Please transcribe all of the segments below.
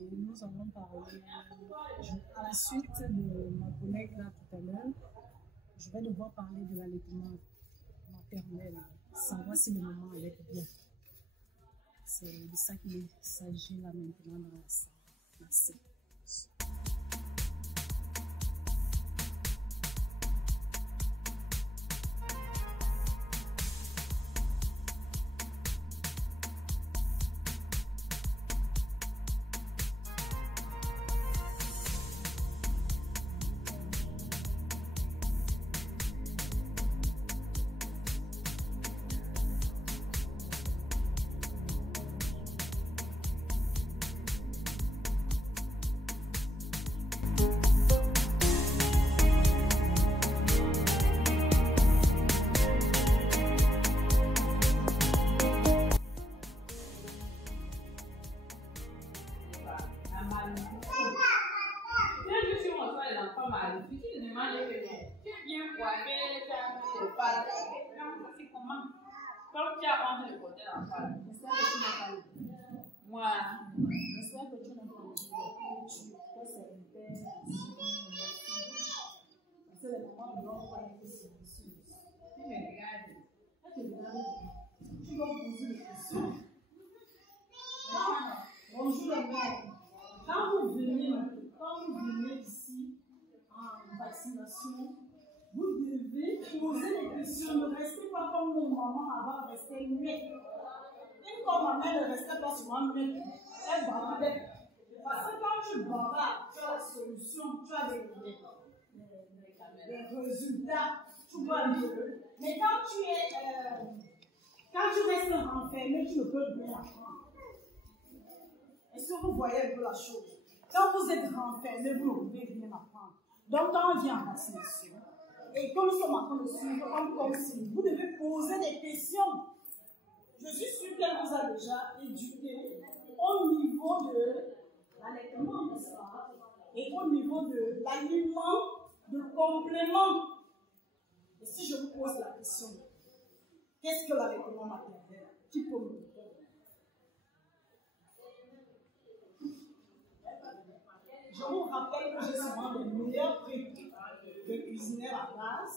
nous allons parler à la suite de ma collègue là tout à l'heure. Je vais devoir parler de l'allaitement maternel, savoir si le maman allait bien. C'est de ça qu'il s'agit là maintenant dans la salle. Merci. Bonjour les mères. Quand vous venez ici en vaccination, vous devez poser des questions. Ne restez pas comme nos mamans avant, restez muettes. Et comme ma mère ne restait pas souvent muette, elle bavardait. Parce que quand tu bavardes, tu as la solution, tu as des résultats, tu vois mieux. Mais quand tu restes enfermé, tu ne peux rien apprendre. Est-ce que vous voyez un peu la chose? Quand vous êtes renfermé, vous ne pouvez rien apprendre. Donc, quand on vient en vaccination, et comme nous sommes en train de suivre, comme si vous devez poser des questions. Je suis sûre qu'elle vous a déjà éduqué au niveau de l'allaitement, n'est-ce pas? Et au niveau de l'aliment, de complément. Et si je vous pose la question, qu'est-ce que l'allaitement maternel? Qui peut me répondre? Je vous rappelle que j'ai souvent les meilleurs prix de cuisinière à base,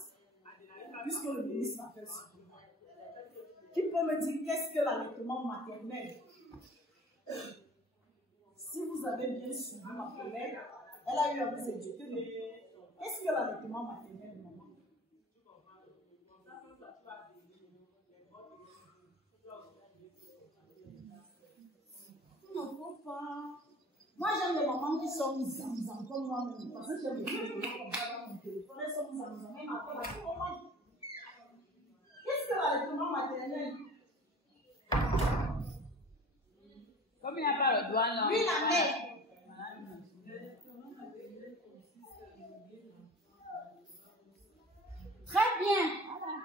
puisque le ministre m'a fait ça. Qui peut me dire qu'est-ce que l'allaitement maternel? Si vous avez bien suivi ma collègue, elle a eu à vous éduquer. Qu'est-ce que l'allaitement maternel, maman? Non, faut pas. Moi, j'aime les mamans qui sont zam comme moi-même. Parce que j'aime les mamans comme ça dans mon téléphone. Elles sont zam, même après la commande. Qu'est-ce que l'allaitement maternel? Comme il n'y a pas le doigt, non. Oui, la mère. Très bien.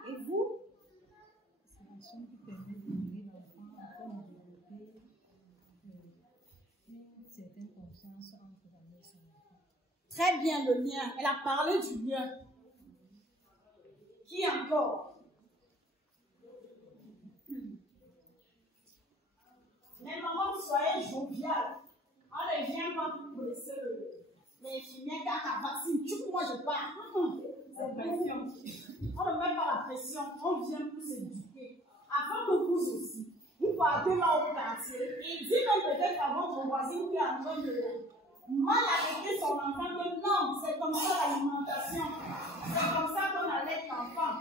Et vous? C'est une action qui permet de nourrir l'enfant afin de développer une certaine confiance entre la mère et son enfant. Très bien, le lien. Elle a parlé du lien. Qui encore? Mais maman, soyez jovial. On ne vient pas pour laisser les infirmières qui ont la vaccine. Tu moi je parle. C'est pression. On ne met pas la pression. On vient pour s'éduquer. Avant que vous aussi, vous partez là au quartier et dites même peut-être à votre voisine qui est en train de mal allaiter son enfant que non, c'est comme ça l'alimentation. C'est comme ça qu'on allaite l'enfant.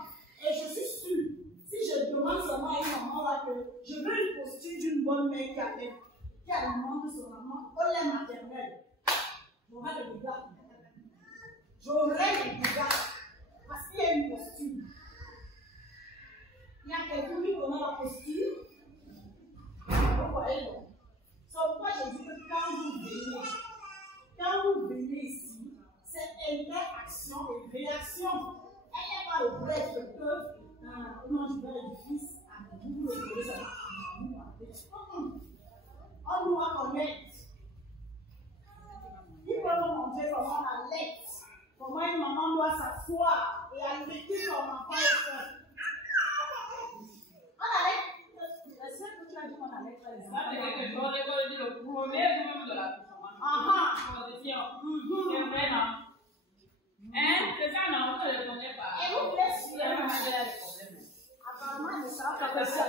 Et je suis sûre. Si je demande seulement à une maman là que je veux une posture d'une bonne mère qui alimente son enfant au lait maternel, j'aurai le dégâts. J'aurai le dégâts. Parce qu'il y a une posture. Il y a quelqu'un qui connaît la posture. Vous voyez donc. C'est pourquoi je dis que quand vous venez ici, c'est interaction et réaction. Elle n'est pas le bref que comment je vais le fils à vous le ça. On doit connaître. Il peut nous montrer comment on allait, comment une maman doit s'asseoir et allaiter son enfant et seul. On allait. Est-ce que tu as dit qu'on allait faire les enfants? Ça, c'est quelque chose qu'on dit le premier jour de la consommation. Ça va faire ça.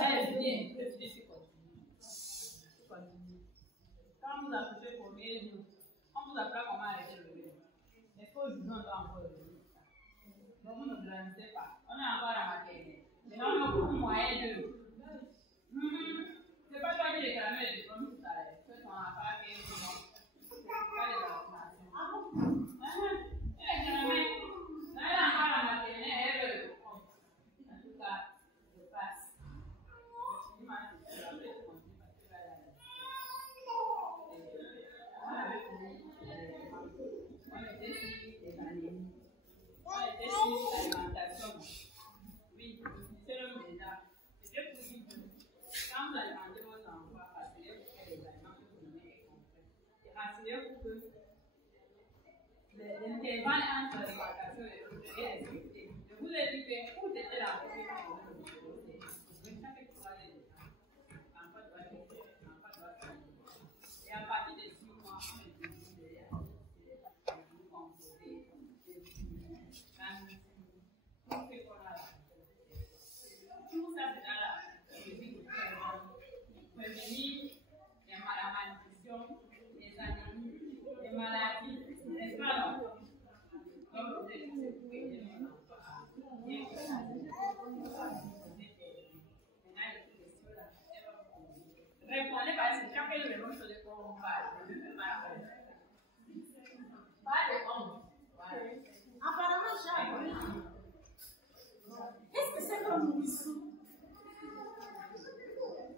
Quand vous accouchez le premier jour, on vous apprend comment arrêter le bébé. Mais qu'aujourd'hui, on doit encore le bébé. Donc, vous ne blanchissez pas. On est encore à la maternelle. Maintenant, on a beaucoup moyen de. C'est pas toi qui réclamais les diplômes tout à l'heure. C'est ton appart qui est bon. C'est pas les vaccinations. Ah bon? Elle réclamait. Là, elle est encore à la maternelle, elle veut le diplôme. En tout cas, je passe. Je m'en suis dit, après, je continue parce que là, on était sur les anémies. On était sur l'alimentation. Oui, c'est le ménage. C'était pour dire que quand vous alimentez vos enfants, rassurez-vous que les aliments que vous donnez est complet. Et rassurez-vous que l'intervalle entre l'alimentation et l'autre est respecté. Je vous ai dit que pour tester la réponse, chaque fois les détails. L'enfant doit être fait, l'enfant doit être fait. Et à partir de 6 mois, on est devenu derrière. Vous composez, tout ça, c'est dans la vie de prévenir la malnutrition, les anémies, les maladies, n'est-ce pas non? Donc, vous êtes pour aider nos enfants. Bien que ça, répondez parce que chacun nous répond sur les points où on parle. Pas de honte. Apparemment, j'ai appris. Qu'est-ce que c'est qu'un nourrisson?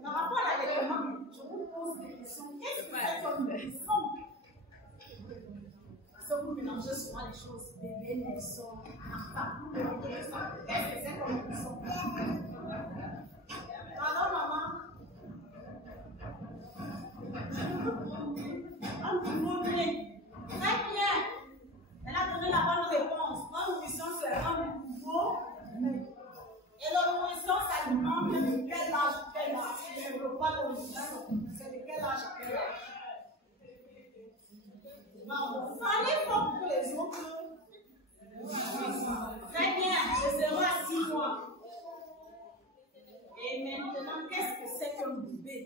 Par rapport à l'allaitement, je vous pose des questions. Qu'est-ce que c'est qu'un nourrisson? Parce que vous mélangez souvent les choses. Bébé, nourrisson, enfant. Qu'est-ce que c'est qu'un nourrisson? Pardon, maman. Un nouveau-né. Très bien. Elle a donné la bonne réponse. Un nourrisson, c'est un nouveau-né. Et le nourrisson, ça demande de quel âge, Le repas de nourrisson, c'est de quel âge à quel âge. Ça n'est pas pour les autres. Très bien, de 0 à 6 mois. Et maintenant, qu'est-ce que c'est qu'un bébé?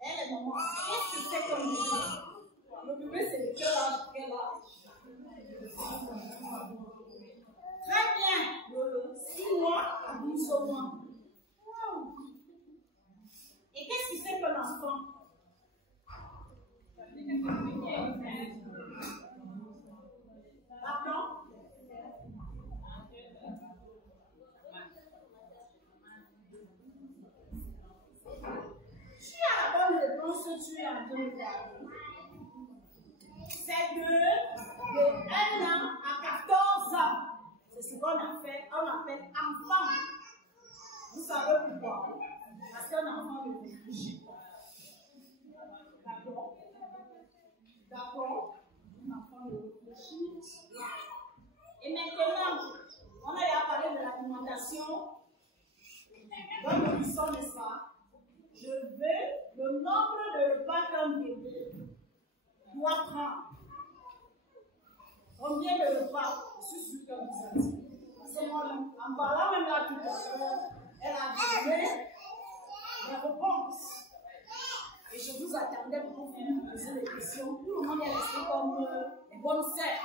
Elle est maman. Qu'est-ce que c'est qu'un bébé? Le bébé, c'est de quel âge? Très bien, Lolo. 6 mois à 12 mois. Wow. Et qu'est-ce que c'est qu'un enfant? Pardon? Tu as la bonne réponse que tu es en train de faire. C'est de 1 an à 14 ans. C'est ce qu'on appelle enfant. Vous savez pourquoi? Parce qu'un enfant ne réfléchit pas. D'accord? D'accord? Un enfant ne réfléchit pas. Et maintenant, on a déjà parlé de l'alimentation. Dans le nourrisson, n'est-ce pas? Je veux le nombre de repas qu'un bébé doit prendre. Combien de repas? Je suis sûre que vous avez dit. Parce que moi, en parlant même là tout à l'heure, elle a donné les réponses. Et je vous attendais pour vous poser des questions. Tout le monde est resté comme les bonnes sœurs.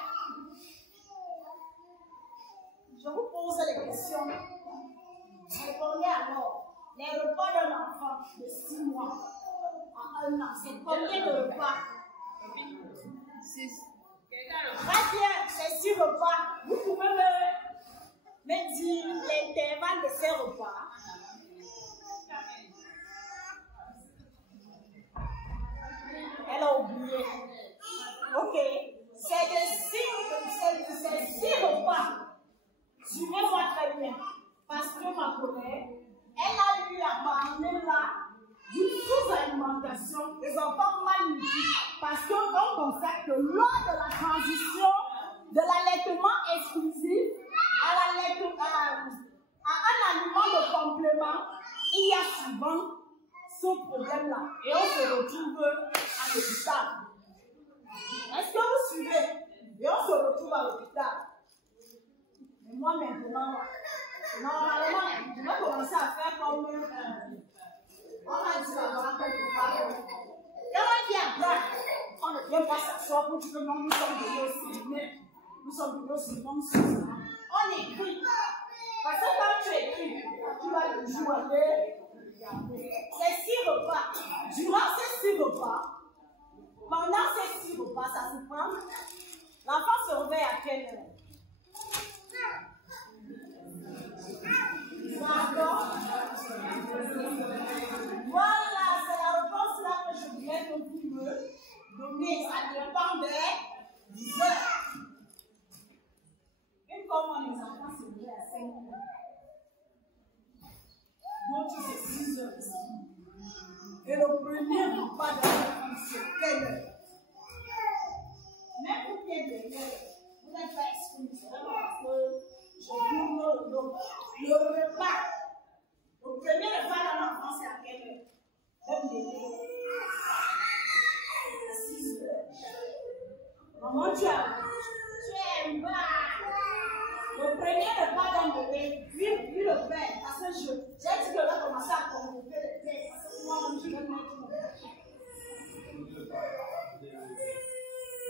Je vous pose les questions. Répondez alors. Les repas d'un enfant de 6 mois à 1 an, c'est combien de repas? 6. Très bien, c'est 6 repas. Vous pouvez me dire l'intervalle de ces repas? Elle a oublié. Ok. C'est 6 repas. Suivez-moi très bien. Parce que ma collègue, elle a eu à parler là d'une sous-alimentation des enfants malnutris. Parce qu'on constate que lors de la transition de l'allaitement exclusif à un aliment de complément, il y a souvent ce problème-là. Et on se retrouve à l'hôpital. Est-ce que vous suivez? Et on se retrouve à l'hôpital. Mais moi maintenant, normalement, va commencer à faire comme on va dire là-bas quelque part. Et on dit après, on ne vient pas s'asseoir pour dire que non, nous sommes venus au cinéma. Nous sommes venus au cinéma. On écrit. Parce que quand tu écris, tu vas toujours aller regarder. Ces 6 repas, durant ces 6 repas, pendant ces 6 repas, ça se prend. L'enfant se réveille à quelle heure? D'accord? Voilà, c'est la réponse là que je voulais que vous me donner. Ça dépend des 10 heures. Une fois, les enfants se réveillent à 5 heures. D'autres, c'est 6 heures ici. Et le premier repas de l'enfant, c'est quelle heure? Même pour qu'il y ait des heures, vous n'êtes pas exclus. C'est vraiment parce que je tourne le dos. Le repas, le premier repas de l'enfant, c'est à quelle heure? Même bébé. À 6 heures. Maman, tu aimes pas. Le premier repas d'un bébé, lui le père, parce que j'ai dit que là, commencer à convoquer les pères, parce que moi, je vais mettre mon père.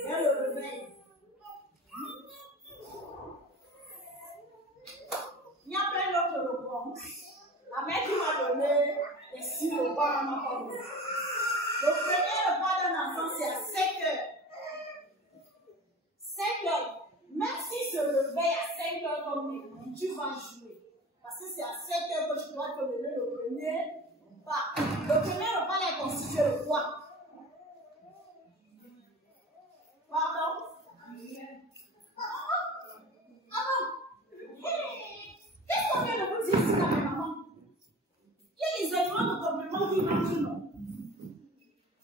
Viens le réveil. Il y a plein d'autres repas. La mère qui m'a donné les 6 repas, elle m'a pas donné. Le premier repas d'un enfant, c'est à 7 heures. 7 heures. Même s'il se réveille à 5 heures comme nous, tu vas jouer. Parce que c'est à 7 heures que tu dois te lever le premier repas. Le premier repas est constitué de quoi? Pardon? Qu'est-ce qu'on vient de vous dire ici, la maman? Il y a les éléments de complément qui marchent, non?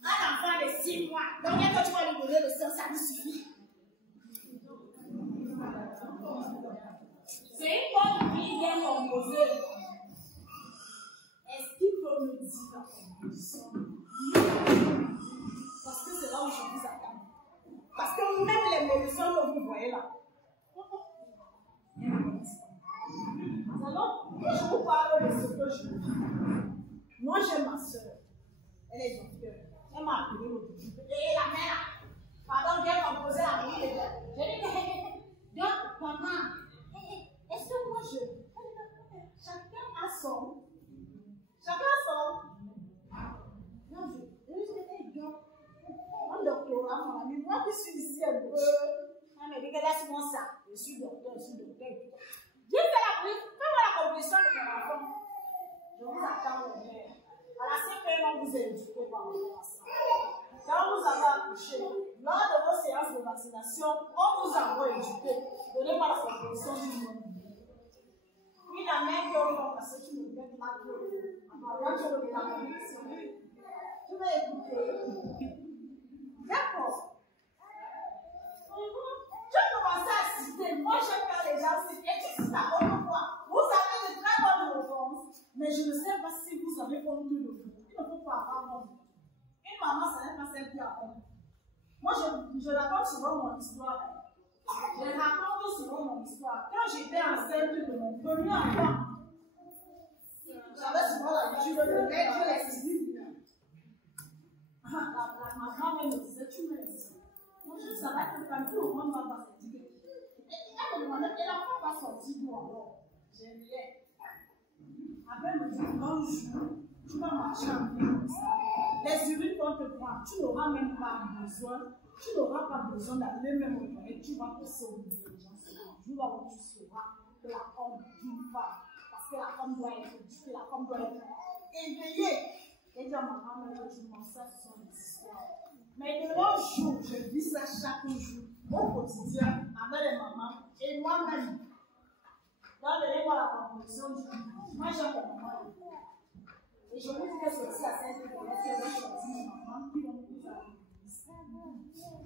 Un enfant de 6 mois, donc quand tu vas lui donner le sein, ça lui suffit. C'est une bonne vie bien composée. Est-ce qu'il peut me dire la composition? Parce que c'est là où je vous attends. Parce que même les médecins que vous voyez là. Alors, quand je vous parle de ce que je vis, moi j'ai ma soeur. Elle est docteur. Elle m'a appelé l'autre jour. Et la mère, pardon, bien composée la vie. J'ai dit, donc, maman, est-ce que moi je. Chacun a son. Chacun a son. Non, je dis, mon doctorat, mon ami, moi qui suis ici un peu. Elle m'a dit que laisse-moi ça. Je suis docteur, je suis docteur. J'ai fait la prise, fais-moi la composition de mon enfant. Je vous attends, mon père. À la CPN, on vous a éduqué par rapport à ça. Quand vous avez accouché, lors de vos séances de vaccination, on vous a éduqué. Donnez-moi la composition du monde. Puis la main qui est au parce que tu me mets là, quand tu reviens à la composition, tu vas écouter. D'accord. Tu as commencé à citer. Moi, j'aime quand les gens citent. Et tu cites à autre fois. Vous avez de très bonnes réponses. Mais je ne sais pas si vous avez honte de vous. Il ne faut pas avoir honte. Une maman, ça n'est pas celle qui a honte. Moi, je raconte souvent mon histoire. Je raconte souvent mon histoire. Quand j'étais enceinte de mon premier enfant, j'avais souvent l'habitude de me mettre les cibles. La maman me disait, tu me laisses. Moi, je savais que quand tout le monde va pas se dire. Elle me demandait, et l'enfant va sortir d'où alors? J'ai dit, après, elle me dit, un jour, tu vas marcher en ville comme ça. Les urines qu'on te prend, tu n'auras même pas besoin d'aller même au toilette, tu vas te sauver les gens. C'est le jour où tu sauras que la femme d'une femme, parce que la femme doit être éduquée, la femme doit être éveillée. Et dire à ma maman que tu m'en sais, ce sont des histoires. Mais de nos jours, je vis ça chaque jour, au quotidien, avec les mamans et moi-même. Donc, donnez-moi la composition du livre. Moi, j'aime les mamans. Et je vous dis que c'est aussi à celle que j'ai choisi mes mamans qui vont nous faire l'église.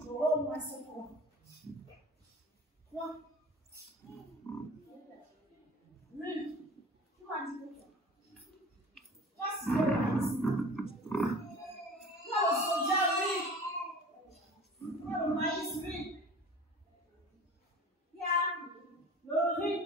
J'aurai au moins 5 ans. Quoi? Oui. Tu m'as dit que toi, si tu es ici. Là, le soja, oui. Là, le maïs, oui. Il y a le riz.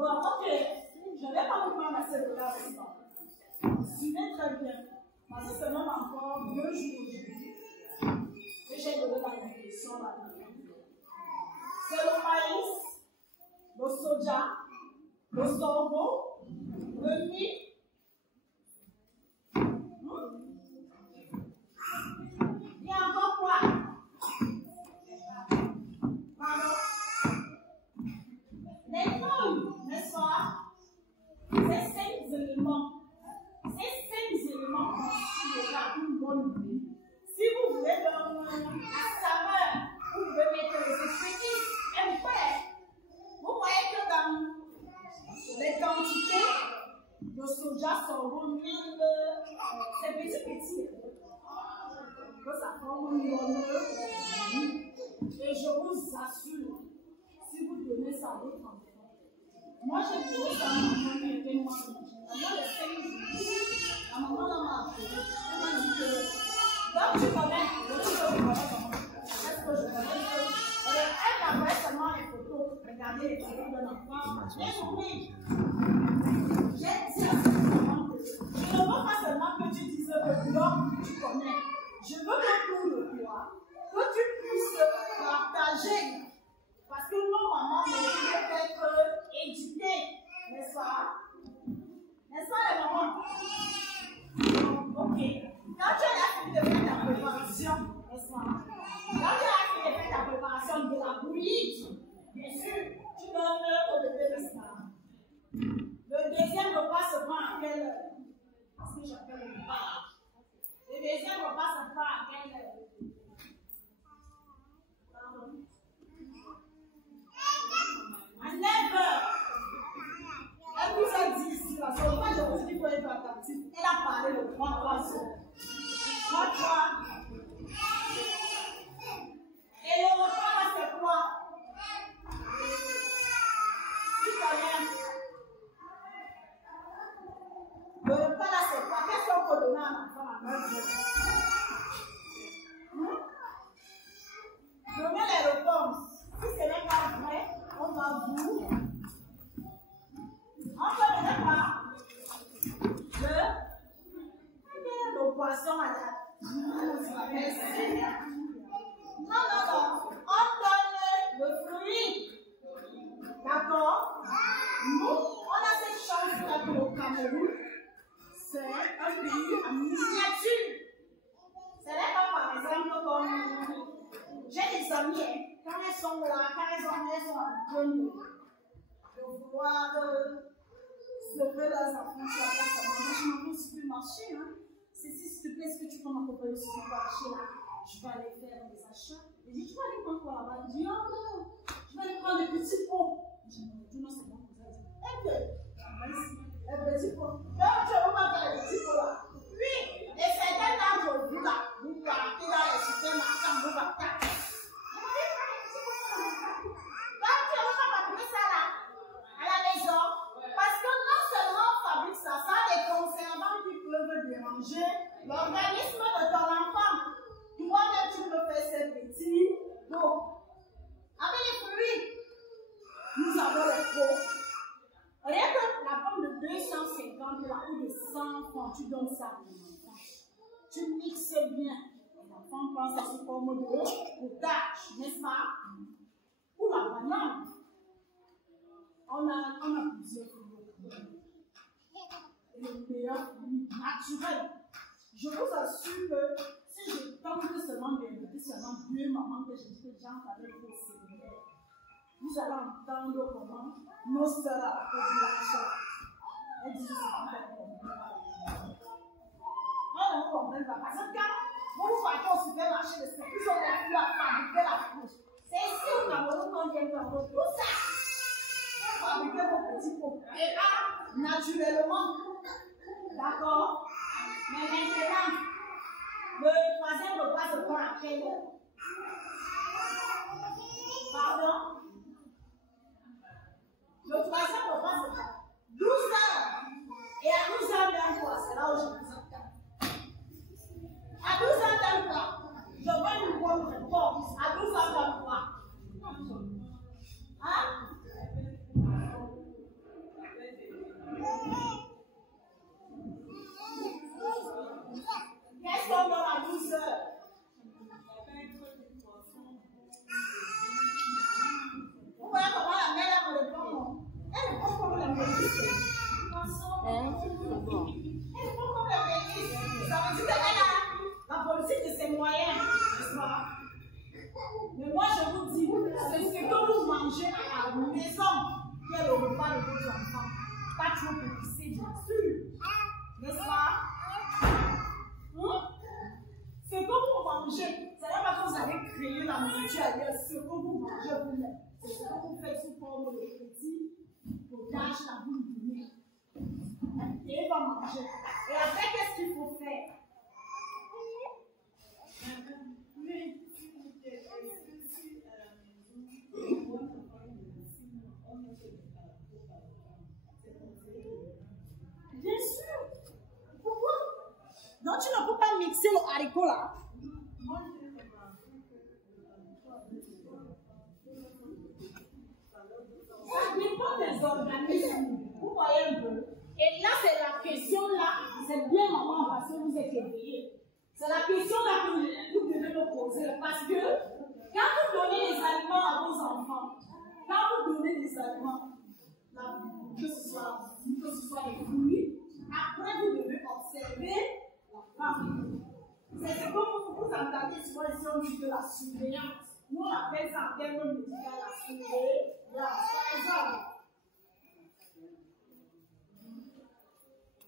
Bon, ok. Je ne vais pas vous prendre assez de temps avec ça. Suivez très bien. Parce que c'est même encore 2 jours aujourd'hui que j'ai donné la nutrition là. C'est le maïs, le soja, le sorgho, le riz. Il y a encore quoi? Pardon? Les feuilles, n'est-ce pas? Ces 5 éléments. Ces 5 éléments constituent déjà une bonne vie. Si vous voulez donner la saveur, vous pouvez mettre les épices et vous faites. Vous voyez que dans les quantités de soja, sorgho, mille, c'est petit. Que ça forme une bonne vie. Et je vous assure, si vous donnez ça à votre enfant, moi j'ai donné ça à ma maman qui était moi. Moi, les 5 jours, la maman m'a appelé. Elle m'a dit que, donc tu connais comment. Est-ce que je connais? Elle m'a envoyé seulement les photos. Regardez les photos de l'enfant. J'ai compris. J'ai dit à cette maman que je ne veux pas seulement que tu dises que l'homme tu connais. Je veux que pour le toi, que tu puisses partager. Parce que nos mamans méritent d'être éduquées, n'est-ce pas? N'est-ce pas les mamans? Ok. Quand tu as fini de faire ta préparation, n'est-ce pas? Quand tu as fini de faire ta préparation de la bouillie, bien sûr, tu donnes au bébé le sang. Le deuxième repas se prend à quelle heure? Parce que j'appelle le repas. Le deuxième repas se prend à quelle heure? Pardon? À 9 heures. Elle vous a dit ici, parce que moi je vous dis qu'il faut être attentif. Elle a parlé de 3 heures. 3. Et le repas là c'est quoi? Tu connais? Le repas là c'est quoi? Qu'est-ce qu'on peut donner à un enfant à 9 heures? Donnez les réponses. Si ce n'est pas vrai, on va vous. On peut donner quoi? Le poisson à la. Non. On donne le fruit. D'accord? Nous, on a cette chance là que le Cameroun, c'est un pays en miniature. Ce n'est pas par exemple comme. J'ai des amis, quand elles sont là, quand elles sont en train de vouloir sauver leurs enfants sur la place à manger, je m'en vais au supermarché. C'est s'il te plaît, est-ce que tu peux m'accompagner au supermarché là? Je vais aller faire des achats. Et je dis, tu vas aller prendre quoi là-bas? Il dit, oh non, je vais aller prendre des petits pots. Je dis, non, c'est bon, vous allez dire. Les petits pots. Donc, tu vas faire les petits pots là. Oui, et certains d'entre vous là, vous partez dans les supermarchés, vous partez. L'organisme de ton enfant, toi-même tu peux faire ces petits pots. Avec les fruits, nous avons les pots. Rien que la pomme de 250 là, ou de 100 francs, tu donnes ça à ton enfant. Tu mixes bien. L'enfant pense à ce forme de potage, n'est-ce pas? Ou la banane. On a plusieurs fruits. Et le meilleur fruit naturel. Je vous assure que si je tente seulement d'inviter seulement 2 mamans que je dis que j'en avec vos séminaires, vous allez entendre comment nos sœurs à la population, elles disent que c'est pas comprendre. On ne comprend pas. Parce que quand vous partez au supermarché, ils ont l'air à fabriquer la couche. C'est ici au Cameroun qu'on vient prendre tout ça. Pour fabriquer vos petits pots. Et là, naturellement, d'accord? Mais maintenant, le troisième repas se prend à quelle heure? Pardon? Le troisième repas se prend 12 heures. Et à 12 heures d'un fois, c'est là où je vous attends. À 12 heures d'un fois, je veux une bonne réponse. À 12 heures d'un fois. Hein? Hein? C'est bon. Ça veut dire qu'elle a la politique de ses moyens, n'est-ce pas? Mais moi, je vous dis, c'est ce que vous mangez à la maison qui est le repas de vos enfants. Pas trop épicé, bien sûr. N'est-ce pas? Ce que vous mangez, ce n'est pas que vous avez créé la nourriture ailleurs. Ce que vous mangez vous-même, c'est ce que vous faites sous forme de petit potage à vous donner. Et va manger. Et après, qu'est-ce qu'il faut faire? Bien sûr. Pourquoi? Donc tu ne peux pas mixer le haricot là. Ça dépend des organismes. Vous voyez un peu. Et là, c'est la question là. C'est bien maman parce que vous êtes éveillés. C'est la question là que vous devez me poser. Parce que quand vous donnez les aliments à vos enfants, quand vous donnez des aliments, que ce soit les fruits, après vous devez observer la femme. C'est ce que vous entendez souvent ici, on dit de la surveillance. Nous, on appelle ça en termes médicaux la surveillance.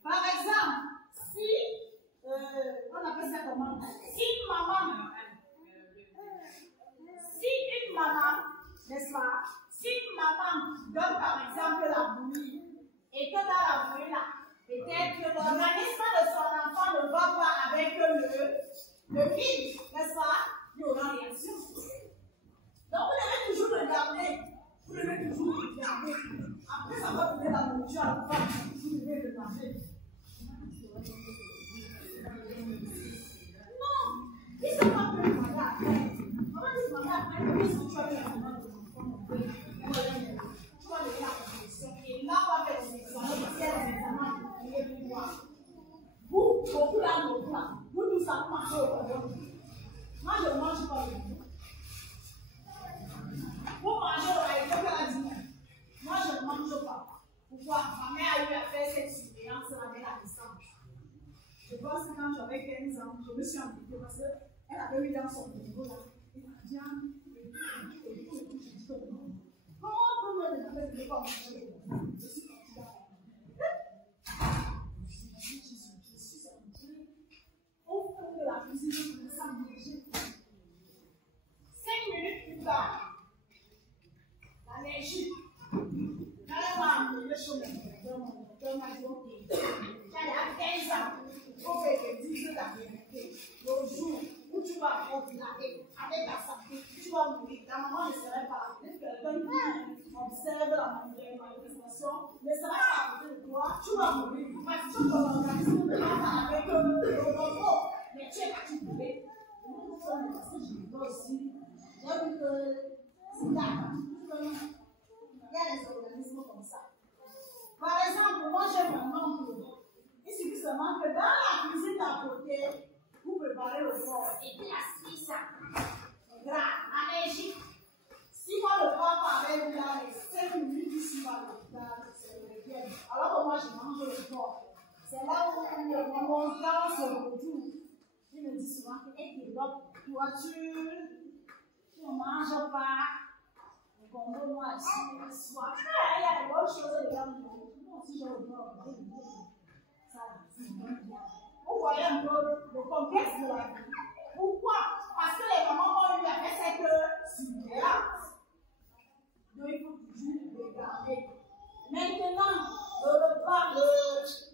Par exemple, si, on appelle ça comment? Si une maman, n'est-ce pas? Si une maman donne par exemple la bouillie, et que dans la bouillie là, peut-être que l'organisme de son enfant ne va pas avec le fil, n'est-ce pas? Il y aura réaction. Donc vous devez toujours regarder. Vous devez toujours regarder. Après, ça va donner la nourriture à la femme. Vous devez regarder. Non, ils sont pas prêts à demander après. On va dire demander après, mais ils sont tu vas aller à la main de l'enfant. Tu vas aller à la position. Et là, on va faire des examens. Il y a des examens qui viennent voir. Vous, beaucoup là, vous tous ça marche au problème. Moi, je ne mange pas le tout. Vous mangez au haricot. Moi, je ne mange pas. Pourquoi? Ma mère a eu à faire cette surveillance avec la distance. Je pense que quand j'avais 15 ans, je me suis impliquée parce qu'elle avait eu dans son niveau là. Elle m'a dit, comment on peut me demander de ne pas manger? Je suis partie là. Je suis entrée au fond de la cuisine, je me sens manger. 5 minutes plus tard, la neige. Quand elle m'a amené le chemin, elle m'a dit, ok, j'allais à 15 ans, il faut que je dise la vérité. Le jour où tu vas regarder avec ta santé, tu vas mourir. Ta maman ne serait pas là. Quelqu'un qui observe la manifestation ne serait pas à côté de toi, tu vas mourir. Parce que ton organisme ne va pas avec le repos. Mais tu es fatigué. Parce que je vois aussi, j'ai vu que c'est là. Il y a des organismes comme ça. Par exemple, moi j'ai mon oncle. Il suffit seulement que dans la cuisine d'à côté, vous préparez le porc. Et puis assis ça. Grave, en Égypte. Si moi le porc paraît dans les 5 minutes ici, c'est le bien. Alors que moi je mange le porc. C'est là où mon temps se retrouve. Il me dit souvent que toi tu ne manges pas. Bon, moi, si soir, il y a des bonnes choses, les gars. Moi aussi, je le vois. Ça, c'est bien. Vous voyez un peu le contexte de la vie. Pourquoi? Parce que les mamans ont eu à faire cette surveillance. Donc, il faut toujours regarder. Maintenant, le repas,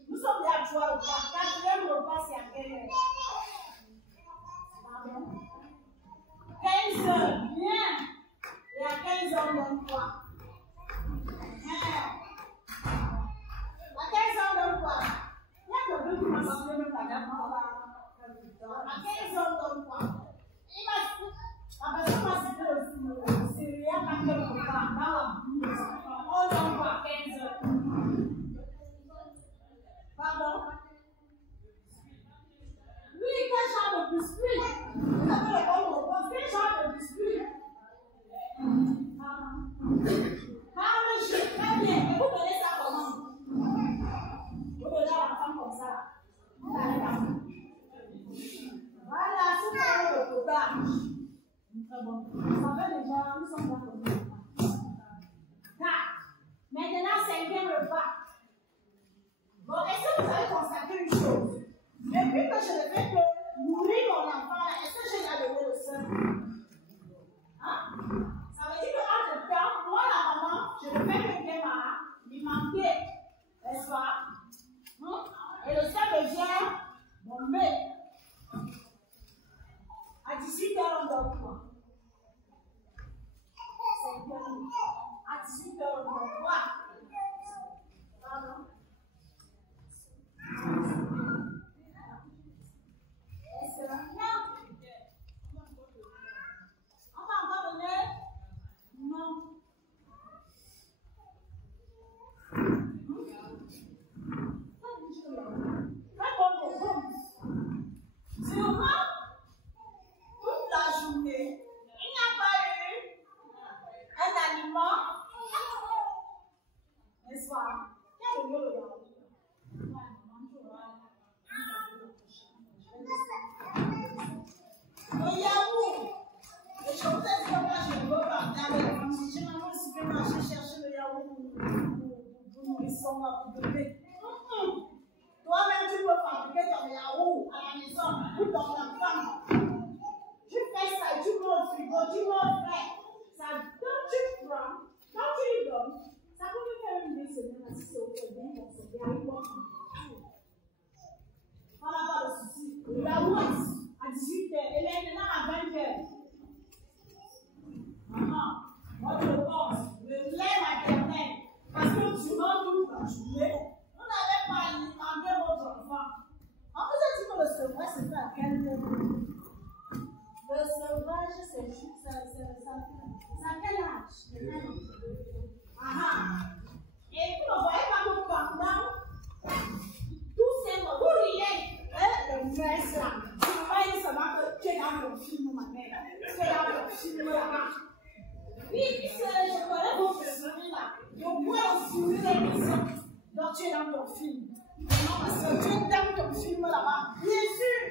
nous sommes là à voir le repas. Quatrième repas, c'est à quelle heure? Pardon? 15 heures. Bien. Et à 15 ans, on donne quoi? À 15 ans, on donne quoi? Il y a quelqu'un qui m'a semblé même la gamme. À 15 ans, on donne quoi? La personne m'a cité le céréal à quel repas? Dans la bouche. On donne quoi à 15 heures? Depuis que je ne fais que nourrir mon enfant, est-ce que j'ai allumé le sein? Hein? Ça veut dire que quand je perds, moi la maman, je ne fais que bien m'alimenter, n'est-ce pas? Et le sein devient mon mec. À 18h, on dort quoi? À 18h, on dort quoi? Pardon? Est-ce que non? On va encore donner? Non. Très bon. Sûrement, toute la journée, il n'y a pas eu un aliment, n'est-ce pas? Quel est le yaourt? Le yaourt. Et je vous ai dit que moi, je ne veux pas regarder les familles. Je m'en vais au supermarché chercher le yaourt pour nourrisson là, pour bébé. Toi-même, tu peux fabriquer ton yaourt à la maison pour ton enfant. Tu fais ça, tu mets au frigo, tu mets au frais. Ça, quand tu prends, quand tu lui donnes, ça peut lui faire une semaine si c'est au fait bien conservé avec toi. On n'a pas de souci. Le yaourt à 18h, elle est maintenant à 20h. Moi, je pense, le lait maternel, parce que durant toute la journée, vous n'avez pas alimenté votre enfant. On vous a dit que le sevrage, c'est fait à quel moment? Le sevrage, c'est juste, c'est à quel âge? Et vous ne voyez pas que pendant tous ces mots, vous riez, le mess là, vous voyez seulement que tu es dans le film, ma mère, tu es dans le film là-bas. Oui, puisque je connais votre souris là, je vois le souris l'émission. Donc tu es dans ton film. Maman, parce que tu es dans ton film là-bas. Bien sûr.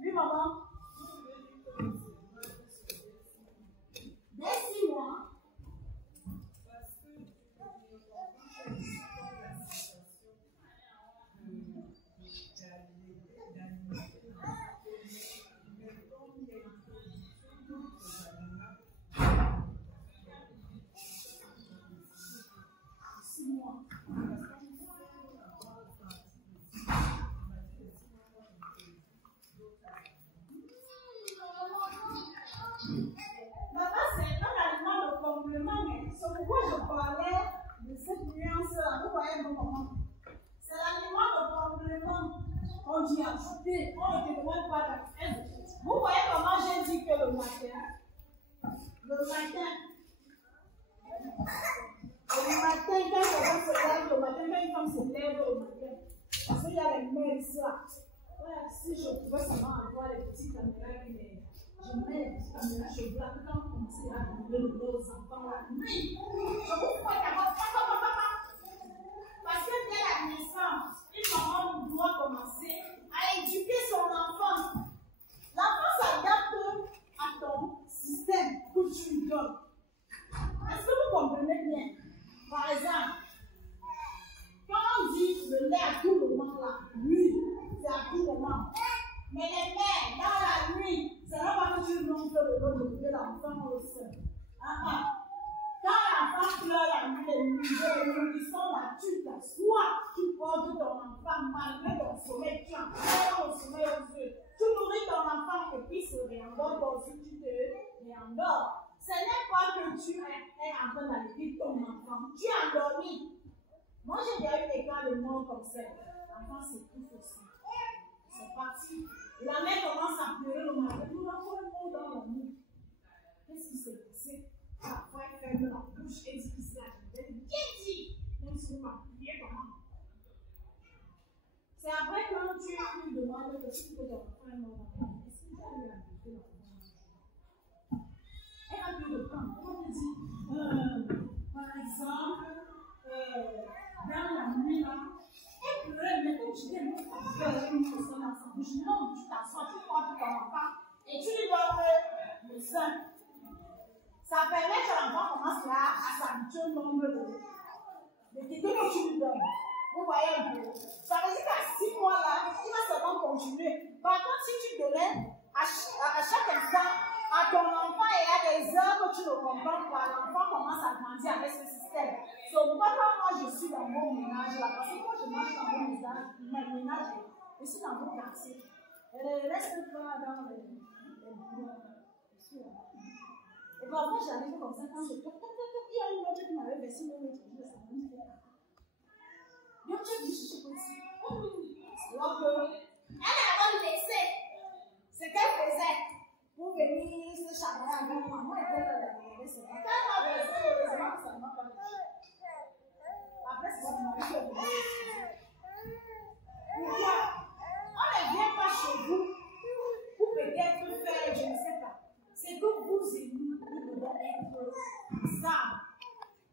Oui, maman. Dès 6 mois. C'est l'aliment de complément qu'on dit ajouter, on ne demande pas d'accès. Vous voyez comment j'ai dit que le matin, quand on se lève le matin, même quand on se lève le matin, parce qu'il y a les mails là. Ouais, si je pouvais seulement avoir les petits caméras qui les. Je mets les petits caméras, je vois que quand on commence à donner le lait aux enfants là, oui, je vous vois d'abord, parce que dès la naissance, une maman doit commencer à éduquer son enfant. L'enfant s'adapte à ton système que tu lui donnes. Est-ce que vous comprenez bien? Par exemple, quand on dit le lait à tout moment là, oui, c'est à tout moment. Mais les mères, dans la nuit, c'est là pas que tu montres le lait de l'enfant au sein. Quand l'enfant pleure la nuit, les nourrissons là, tu t'assois, tu portes ton enfant malgré ton sommeil, tu enlèves ton sommeil aux yeux. Tu nourris ton enfant et puis se réendort comme si tu te réendors. Ce n'est pas que tu es en train d'allaiter ton enfant, tu es endormi. Moi j'ai déjà eu des cas de mort comme ça. L'enfant s'étouffe aussi. C'est parti. La mère commence à pleurer le matin. Nous avons un mot dans la nuit. Qu'est-ce qui s'est passé? Parfois, elle ferme la bouche et dit qu'il s'est arrivé. Bien dit! Même si vous m'appuyez comment? C'est après quand tu lui demandes que tu peux ton enfant est mort dans la nuit. Est-ce que tu as eu à buter l'enfant? Elle a pu reprendre. On te dit, par exemple, dans la nuit là, elle pleurait, mais quand tu dis, non, tu peux une personne dans sa bouche. Non, tu t'assois, tu portes ton enfant et tu lui donnes le sein. Ça permet que l'enfant commence là à s'habituer au nombre de tétés que tu lui donnes. Vous voyez un peu. Ça veut dire qu'à 6 mois là, il va seulement comprends pas, l'enfant commence à grandir avec ce système. C'est pourquoi quand moi je suis dans mon ménage là, parce que moi je marche dans mon ménage, je suis dans mon quartier. Reste pas dans les boulots. Et puis après j'arrive comme ça, quand je toque, il y a une autre qui m'avait versé mon autre, je ne sais pas. Donc je dis, je suis ici. Donc, elle a laissé ce qu'elle faisait pour venir se charmer avec moi. Moi, elle était là. Quand elle m'a versé, heureusement, ça ne m'a pas touché. Après, c'est mon mari qui est venu. Pourquoi? On ne vient pas chez vous pour peut-être faire, je ne sais pas. C'est que vous et nous devons être ensemble.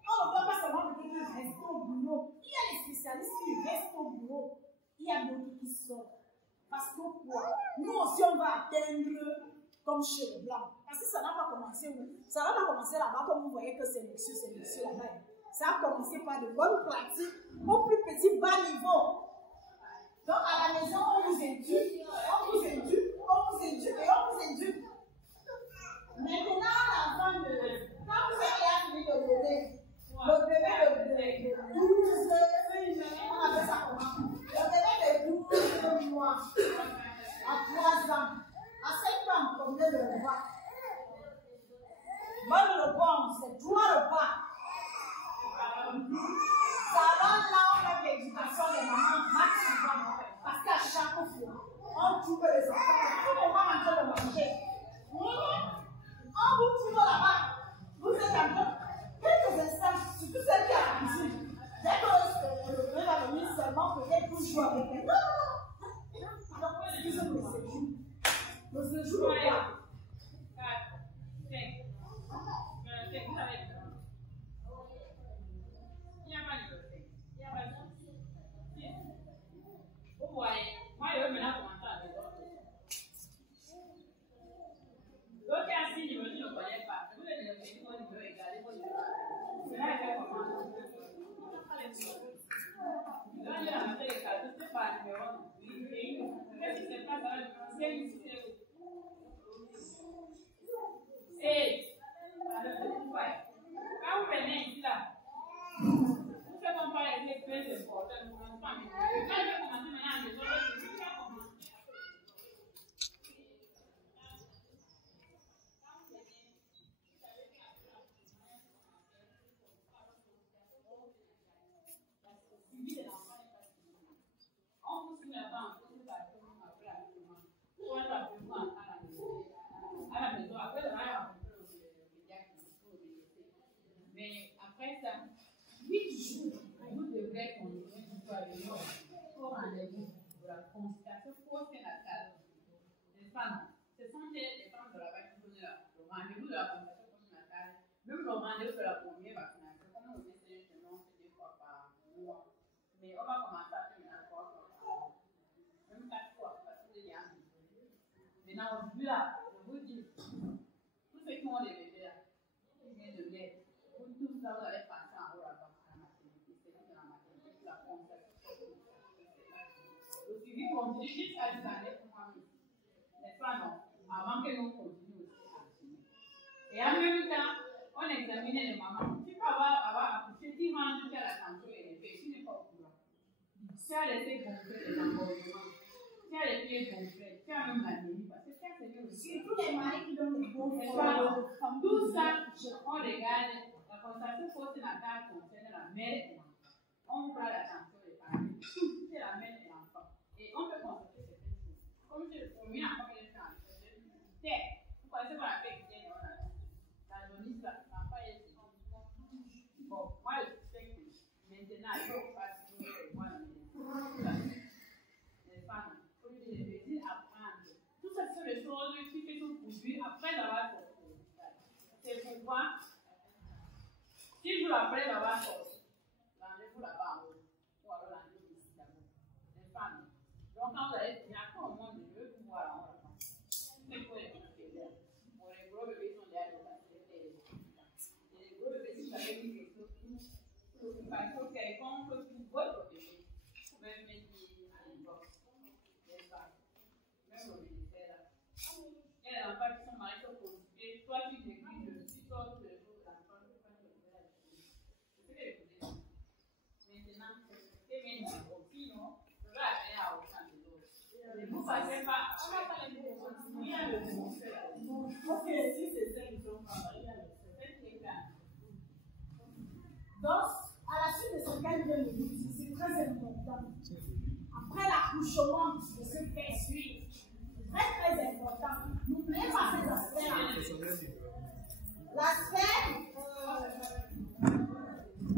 On ne peut pas seulement peut-être rester au boulot. Il y a les spécialistes qui restent au bureau. Il y a d'autres qui sortent. Parce que quoi? Nous aussi, on va atteindre comme chez les Blancs. Parce que ça n'a pas commencé où? Ça n'a pas commencé là-bas comme vous voyez que c'est monsieur là-bas. Ça a commencé par de bonnes pratiques au plus petit bas niveau. Donc à la maison, on vous éduque, on vous éduque, on vous éduque et on vous éduque. Maintenant, avant de... Quand vous avez fini de lever, le bébé de 12, on appelle ça comment? Le bébé de 12 mois, à 3 ans, à 7 ans, combien de repas? Bon repas, c'est 3 repas. Ça va là, on a l'éducation des mamans maximum. Parce qu'à chaque fois, on trouve les enfants, tout le monde en train de manger. On vous trouve là-bas, vous êtes en train. Quelques instants, surtout celle qui a la cuisine. Dès que le bébé va venir seulement, peut-être pour jouer avec elle. Non, non, non. Donc, excusez-moi, le séjour. Le séjour, le quoi? 4, 5. Vous avez il n'y a pas de 5. Il n'y a pas de 6. Vous voyez, moi, je veux maintenant commencer à les autres. Donc, si je ne le connais pas, vous êtes le petit niveau égal, il faut le faire. C'est là que je commence. Là, il y a un peu de cas, je ne sais pas, numéro 8. Qu'est-ce qui se passe dans le conseil? C'est. Quand vous venez ici, là, vous faites un pas avec les plus importants, vous ne commencez pas. Quand je vais commencer maintenant à les autres, je ne sais pas comment. On vous souvient pas, on vous a fait après la maison. On va vous voir à la maison. Après, le rêve a fait le média qui faut obéir. Mais après ça, 8 jours, vous devrez continuer pour aller au rendez-vous pour la consultation postnatale. N'est-ce pas, non? Ce sont les femmes de la vague qui donnent le rendez-vous de la consultation postnatale, même le rendez-vous de la première vaccination. Comme on dit, c'est justement 2 fois par mois. Mais on va commencer à faire une 3 fois par mois. Même 4 fois, parce qu'il y a un bébé. Maintenant, vu là, je vous dis, tous ceux qui ont des bébés là, qui viennent de l'aide, vous tous là, vous allez passer en haut là-bas à la maternité. C'est tout dans la maternité, c'est la consultation. Le suivi continue jusqu'à 10 années pour moi. N'est-ce pas, non? Avant que nous continuions aussi à assumer. Et en même temps, on examinait les mamans. Tu peux avoir accouché 10 ans jusqu'à la santé et les pieds, tu n'es pas au courant. Tu as laissé gonfler les engorgements. Tu as les pieds gonflés. Tu as même la nuit. Parce que tu as tenu aussi. Tous les maris qui donnent des bons comme tout ça, on regarde. La constatation postnatale concerne la mère et l'enfant. On prend l'attention des parents. Tout, c'est la mère et l'enfant. Et on peut constater certaines choses. Comme c'est le premier enfant que j'ai fait en fait, vous connaissez qu'on appelle Guilaine, la jaunisse, l'enfant est ici. Bon, moi je sais que maintenant, il faut pas se dire moi, n'est-ce pas, non? Il faut lui dire apprendre. Tout ça, ce sont les choses qui sont produites après avoir sorti de l'hôpital. C'est pourquoi, 6 jours après avoir sorti, rendez-vous là-bas en haut, ou alors rendez-vous ici d'abord. N'est-ce pas, non? Donc, quand vous allez finir, après au moins, je veux vous voir en haut là-bas. C'est pour les petits bébés. Pour les gros bébés, ils sont déjà dépassés. Et les gros bébés, si vous avez une question, l'occupation quelconque pour votre bébé, vous pouvez mettre à l'époque. N'est-ce pas? Même au ministère là. Il y a des enfants qui sont mariés, qui sont constitués, soit tu négliges le suivi, soit tu le jours Vous passez pas. Il y a le bon faire. Ok, si c'est ça, ils sont pas. Il y a le fait. Donc, à la suite de ce qu'elle vient de nous dire, c'est très important. Après l'accouchement de ce père-suite, très très important. N'oubliez pas cet aspect. L'aspect,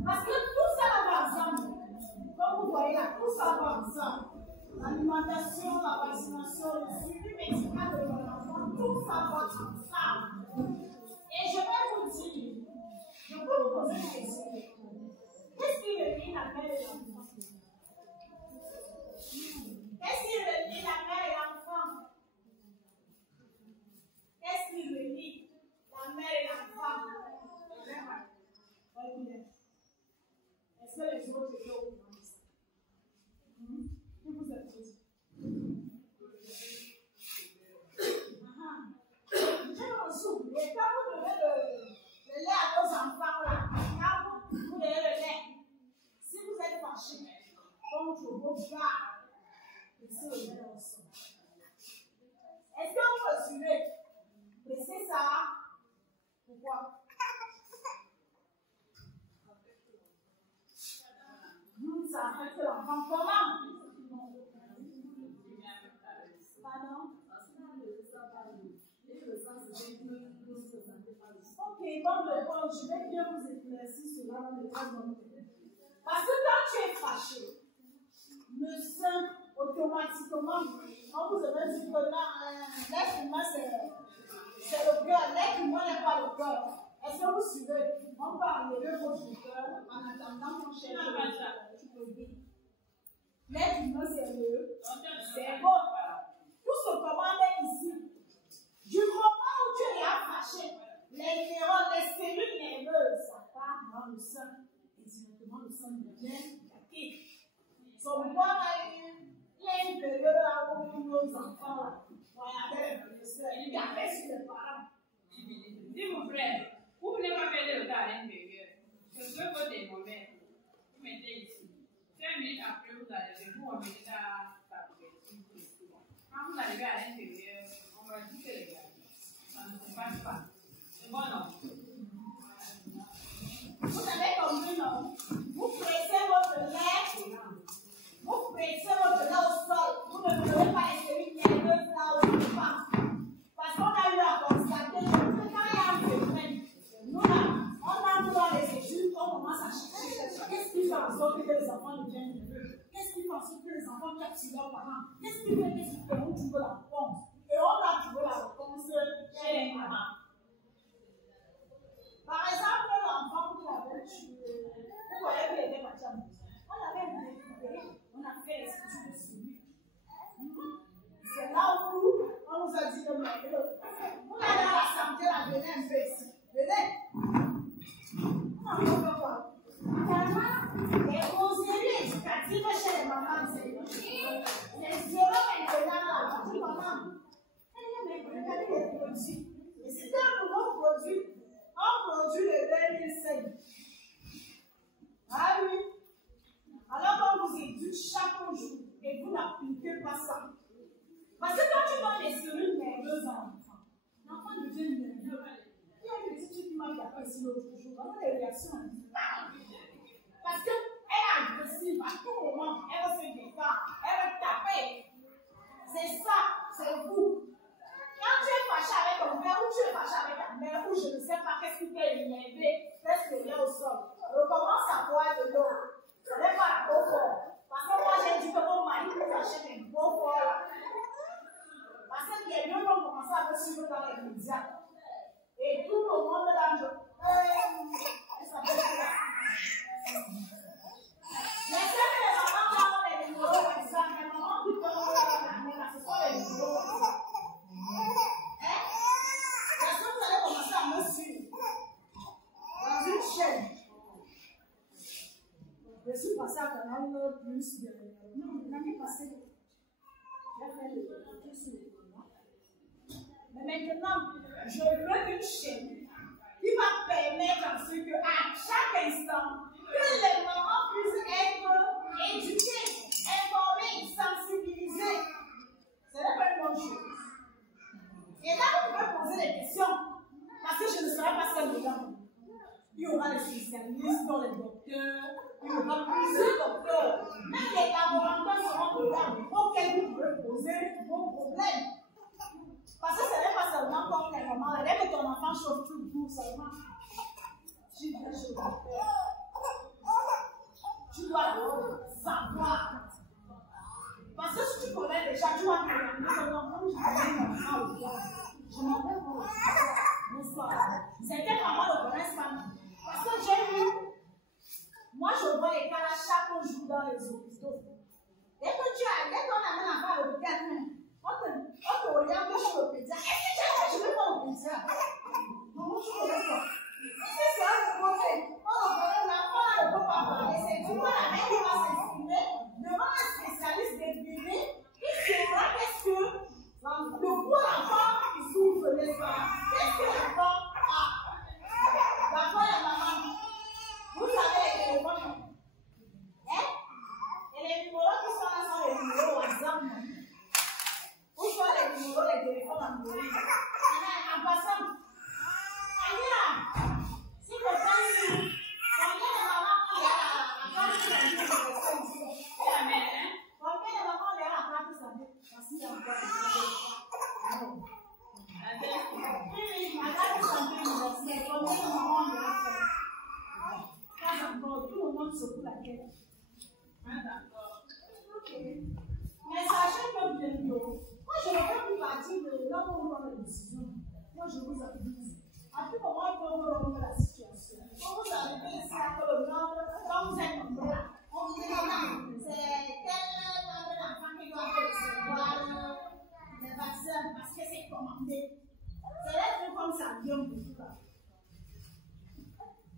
parce que tout ça va ensemble. Comme vous voyez là, tout ça va ensemble. L'alimentation, la vaccination, le suivi médical de l'enfant, tout ça va ensemble. Et je vais vous dire, je peux vous poser une question. Qu'est-ce qui relie la mère et l'enfant? Qu'est-ce qui relie la mère et l'enfant? Qu'est-ce qui relie la mère et l'enfant? Est-ce que les autres étaient au courant de ça? Qui vous a dit? Je me souviens, quand vous donnez le lait à vos enfants, là, quand vous donnez le lait, si vous êtes fâché contre vos gars, laissez le lait au sol. Est-ce que vous me suivez? Laissez ça. Pourquoi? Ça affecte l'enfant comment? Pardon? Ok, bonne réponse. Je vais bien vous éclaircir cela dans les 3 minutes. Parce que quand tu es fâché, le sein, automatiquement, on vous avait dit que l'être humain, c'est le cœur. L'être humain n'est pas le cœur. Est-ce que vous suivez? On peut enlever votre cœur en attendant qu'on cherche le cœur. L'être humain, c'est le cerveau. Tout se commande ici. Du moment où tu es là fâché, les neurones, les cellules nerveuses, ça part dans le sein. Et directement, le sang devient actif. So, il y a une période là où nos enfants, là, regardez le professeur, il y a fait sur les parents. Dis mon frère, vous ne voulez pas perdre le temps à l'intérieur. Je veux votre thermomètre. Vous mettez ici. 5 minutes après, vous allez vous remettre à ta couverture. Quand vous arrivez à l'intérieur, on va dire que les gars, ça ne se passe pas. C'est bon, non? Vous avez compris, non? Vous pressez votre lait, vous pressez votre lait au sol. Vous ne pouvez pas insérer une nerveuse là où il passe. Parce qu'on a eu à constater que quand il y a un phénomène, nous là, on a dans les études, on commence à chercher qu'est-ce qui fait en sorte que les enfants deviennent nerveux? Qu'est-ce qui fait en sorte que les enfants captivent leurs parents? Qu'est-ce qui fait qu'on trouve la réponse? Et on a trouvé la réponse chez les parents. Par exemple, l'enfant qui avait tué, vous voyez qu'il était parti en maison. On avait récupéré, on a fait les études sur lui. C'est là où on nous a dit de mettre. Vous allez à l'assemblée, là, venez un peu ici. Venez. On a fait quoi? Les causeries éducatives chez les mamans, c'est zéro maintenant là. On dit maman, regardez les produits. Et c'était un nouveau produit. On produit le 2005. Ah oui. Alors qu'on vous éduque chaque jour et vous n'appliquez pas ça. Parce que quand tu donnes les cellules nerveuses à l'enfant devient nerveux. Il y a une petite fille qui m'a appelé ici l'autre jour. Vraiment des réactions. Parce qu'elle est agressive à tout moment. Elle va se défendre. Elle va taper. C'est ça. C'est vous. Quand tu es fâché avec ton père ou tu es fâché avec ta mère ou je ne sais pas qu'est-ce qui t'est énervé, laisse le lait au sol. Recommence à boire de l'eau. Ce n'est pas la peau forte. Parce que moi j'ai dit que mon mari vous achète des beaux forts. Parce que les deux vont commencer à me suivre dans les médias. Et tout le monde là, ça peut être. Laissez que les mamans parlent les numéros comme ça. Les mamans qui peuvent là, ce sont les numéros comme ça. Parce que vous allez commencer à me suivre dans une chaîne. Je suis passée à Canal Plus de. Non, l'année passée, j'ai fait le truc sur le programme. Mais maintenant, je veux une chaîne qui va permettre à ce qu'à chaque instant, que les mamans puissent être éduqué, informé, sensibilisé. Ce n'est pas une bonne chose. Et là, vous pouvez poser des questions. Parce que je ne serai pas seule dedans. Il y aura les spécialistes, les docteurs, il y aura plusieurs docteurs. Même les laboratoires seront dedans auxquels vous pouvez poser vos problèmes. Parce que ce n'est pas seulement comme les mamans. Dès que ton enfant chauffe tout le coup seulement, tu dois chauffer. Tu dois savoir. Parce que si tu connais déjà, tu vas te demander comment je connais mon enfant au bien. Je m'en vais pour bonsoir. Certaines mamans ne connaissent pas. Parce que j'ai vu, moi je vois les cas là chaque jour dans les hôpitaux. Dès qu'on amène un enfant à l'hôpital, on te oriente chez le pédiatre. Est-ce que je vais pas au pédiatre? Non, je ne veux pas. C'est ça le problème. L'enfant ne peut pas parler. C'est du mal à même qui va s'exprimer devant un spécialiste des bébés qui saura qu'est-ce que de quoi l'enfant souffre, n'est-ce pas? Qu'est-ce que l'enfant a? L'enfant et la maman. Vous savez les téléphones. Hein? Et les numéros qui sont là sont les numéros WhatsApp. Où sont les numéros des téléphones en Android? En passant, Amira, si vous faites combien de mamans il y a la carte de santé? Combien de mamans il y a la carte de santé? Parce qu'il y a encore des oui, la carte de santé universelle. Combien de mamans il y a la carte? Pas encore, tout le monde se fout la tête. Ok. Mais sachez que bientôt, moi je ne fais plus partie de là où on prend les décisions. Moi je vous avise. À tout moment, il faut vous remettre la situation. Quand vous arrivez ici à Colombienne, quand vous êtes nombreux là, on vous dit non, c'est tel nombre d'enfants qui doivent recevoir les vaccins parce que c'est commandé. C'est là que comme ça vient pour tout là.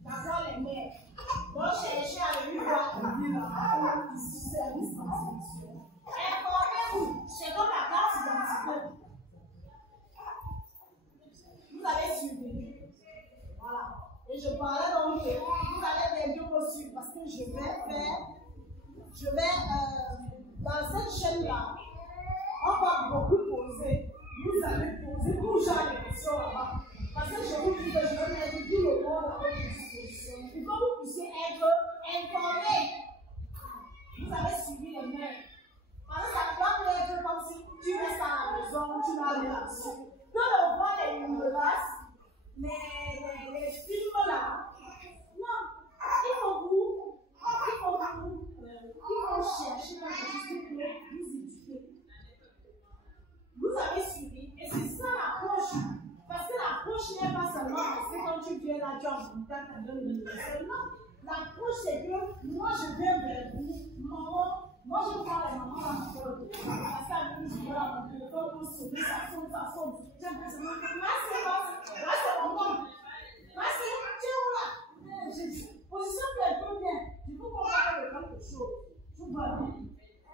D'abord les mères. Donc cherchez à venir voir ici, service transmission. Informez-vous, c'est comme la carte d'identité. Vous allez suivre. Voilà. Et je parlais donc que vous allez bien me suivre parce que je vais dans cette chaîne-là, on va beaucoup poser. Vous allez poser toujours les questions là-bas. Parce que je vous dis que je vais mettre tout le monde à votre disposition. Il faut que vous puissiez être informés. Vous avez suivi les mères. Parce que ça ne doit pas être comme si tu restes à la maison, tu n'as rien là-dessus. Quand on voit les menaces, les films là, non, il faut chercher quelque chose pour vous éduquer. Vous avez suivi, et c'est ça l'approche. Parce que l'approche n'est pas seulement parce que quand tu viens là, tu as un contact avec l'université. Non, l'approche c'est que moi je viens vers vous, maman. Moi, je prends les mamans dans mon téléphone. Parce qu'elle me dit, voilà, mon téléphone, pour sauver, ça sonne. J'ai l'impression que là, c'est mon nom. Là, c'est tu es où là? Position qui est peu bien. Il faut qu'on parle de quelque chose. Tout va bien.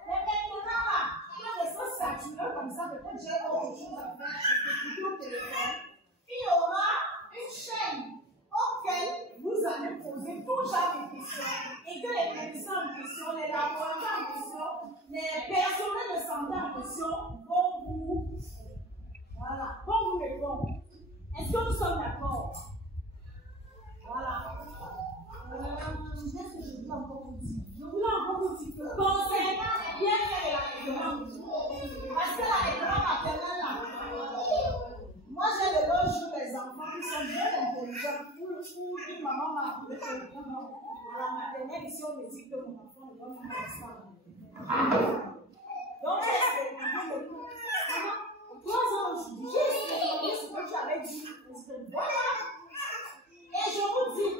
Mais maintenant, là, quand je serai saturé comme ça, peut-être j'ai autre chose à faire. Je peux plutôt au téléphone. Il y aura une chaîne auquel vous allez poser tout genre de questions. Et que les médecins en question, les laboratoires en question, les personnels de santé en question vont vous répondre. Est-ce que nous sommes d'accord? Voilà. Qu'est-ce que je voulais encore vous dire? Je voulais encore vous dire que concernant bien faire la réclamation. Parce que la réclamation maternelle là, moi j'ai le long jour les enfants qui sont bien intelligents. Pour une maman m'a appelé à la maternelle ici on me dit que mon enfant ne doit pas rester à la maternelle. Donc j'ai expliqué le coup. 3 ans aujourd'hui, j'ai expliqué ce que tu avais dit. Voilà. Et je vous dis,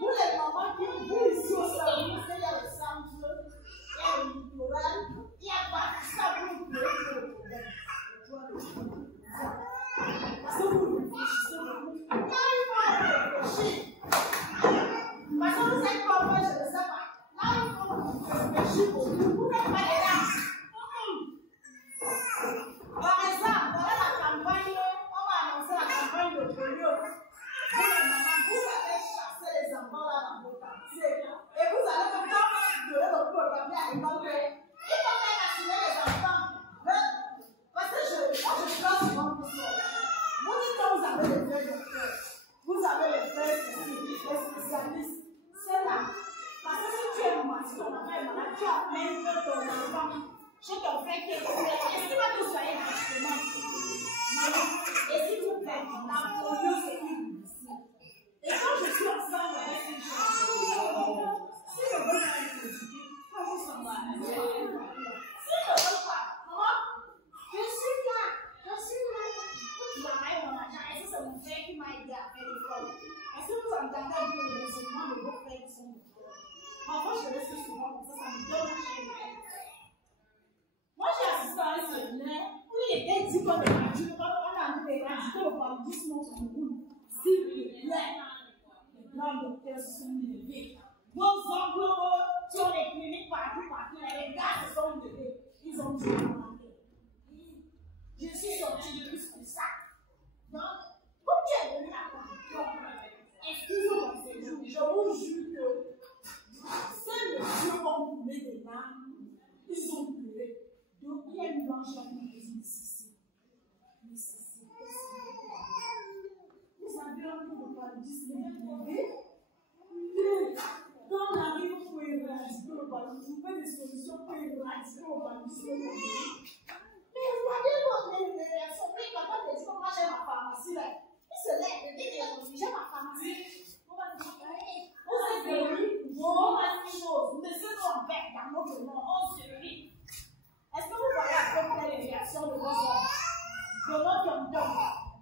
vous les mamans qui vous ici au service, il y a le centre, il y a le littoral, il y a pas ça pour vous le problème. Parce que vous réfléchissez beaucoup. Quand il faut réfléchir, parce que vous êtes comme moi, je ne sais pas. Là, il faut réfléchir beaucoup. Vous ne faites pas les dames. même que ton enfant, chez ton frère qui est prêt, est-ce qu'il va te soigner justement? Non. Et s'il vous plaît, la polio, c'est une médecine. Et quand je suis ensemble avec une chose, si je veux faire une étude, quand vous s'en va, si je veux pas, maman, je suis là. Tu vas m'aider dans ma chambre. Est-ce que c'est mon frère qui m'a aidé à faire l'école? Est-ce que vous entendez un peu le raisonnement de vos frères qui sont de l'école? Moi, je reste souvent comme ça me donne la chaîne. Moi, j'ai assisté à un séminaire où il était dit qu'on éradique, quand on a éradiqué le paludisme au Cameroun. S'il vous plaît, les grands docteurs sont levés. Vos oncles qui ont les cliniques partout, les gars se sont levés. Ils ont dû demander. Je suis sortie de plus que ça. Donc, comme tu es venu à Cameroun, excusez-moi ces jours, je vous jure que ces messieurs ont coulé des larmes, ils ont pleuré. Donc, il y a une blanche qui me dit ici. Vous avez un peu de paludisme élevé. Quand on arrive pour éradiquer le paludisme, vous faites des solutions pour éradiquer le paludisme élevé. Mais regardez votre réaction. Oui, quand on dit que moi j'ai ma pharmacie, là, il se lève et dit j'ai ma pharmacie. On va dire, vous êtes guéri, bon, chose. Laissez-nous en paix dans notre nom. On se guérit. Est-ce que vous voyez à peu près les réactions de vos hommes, de notre homme,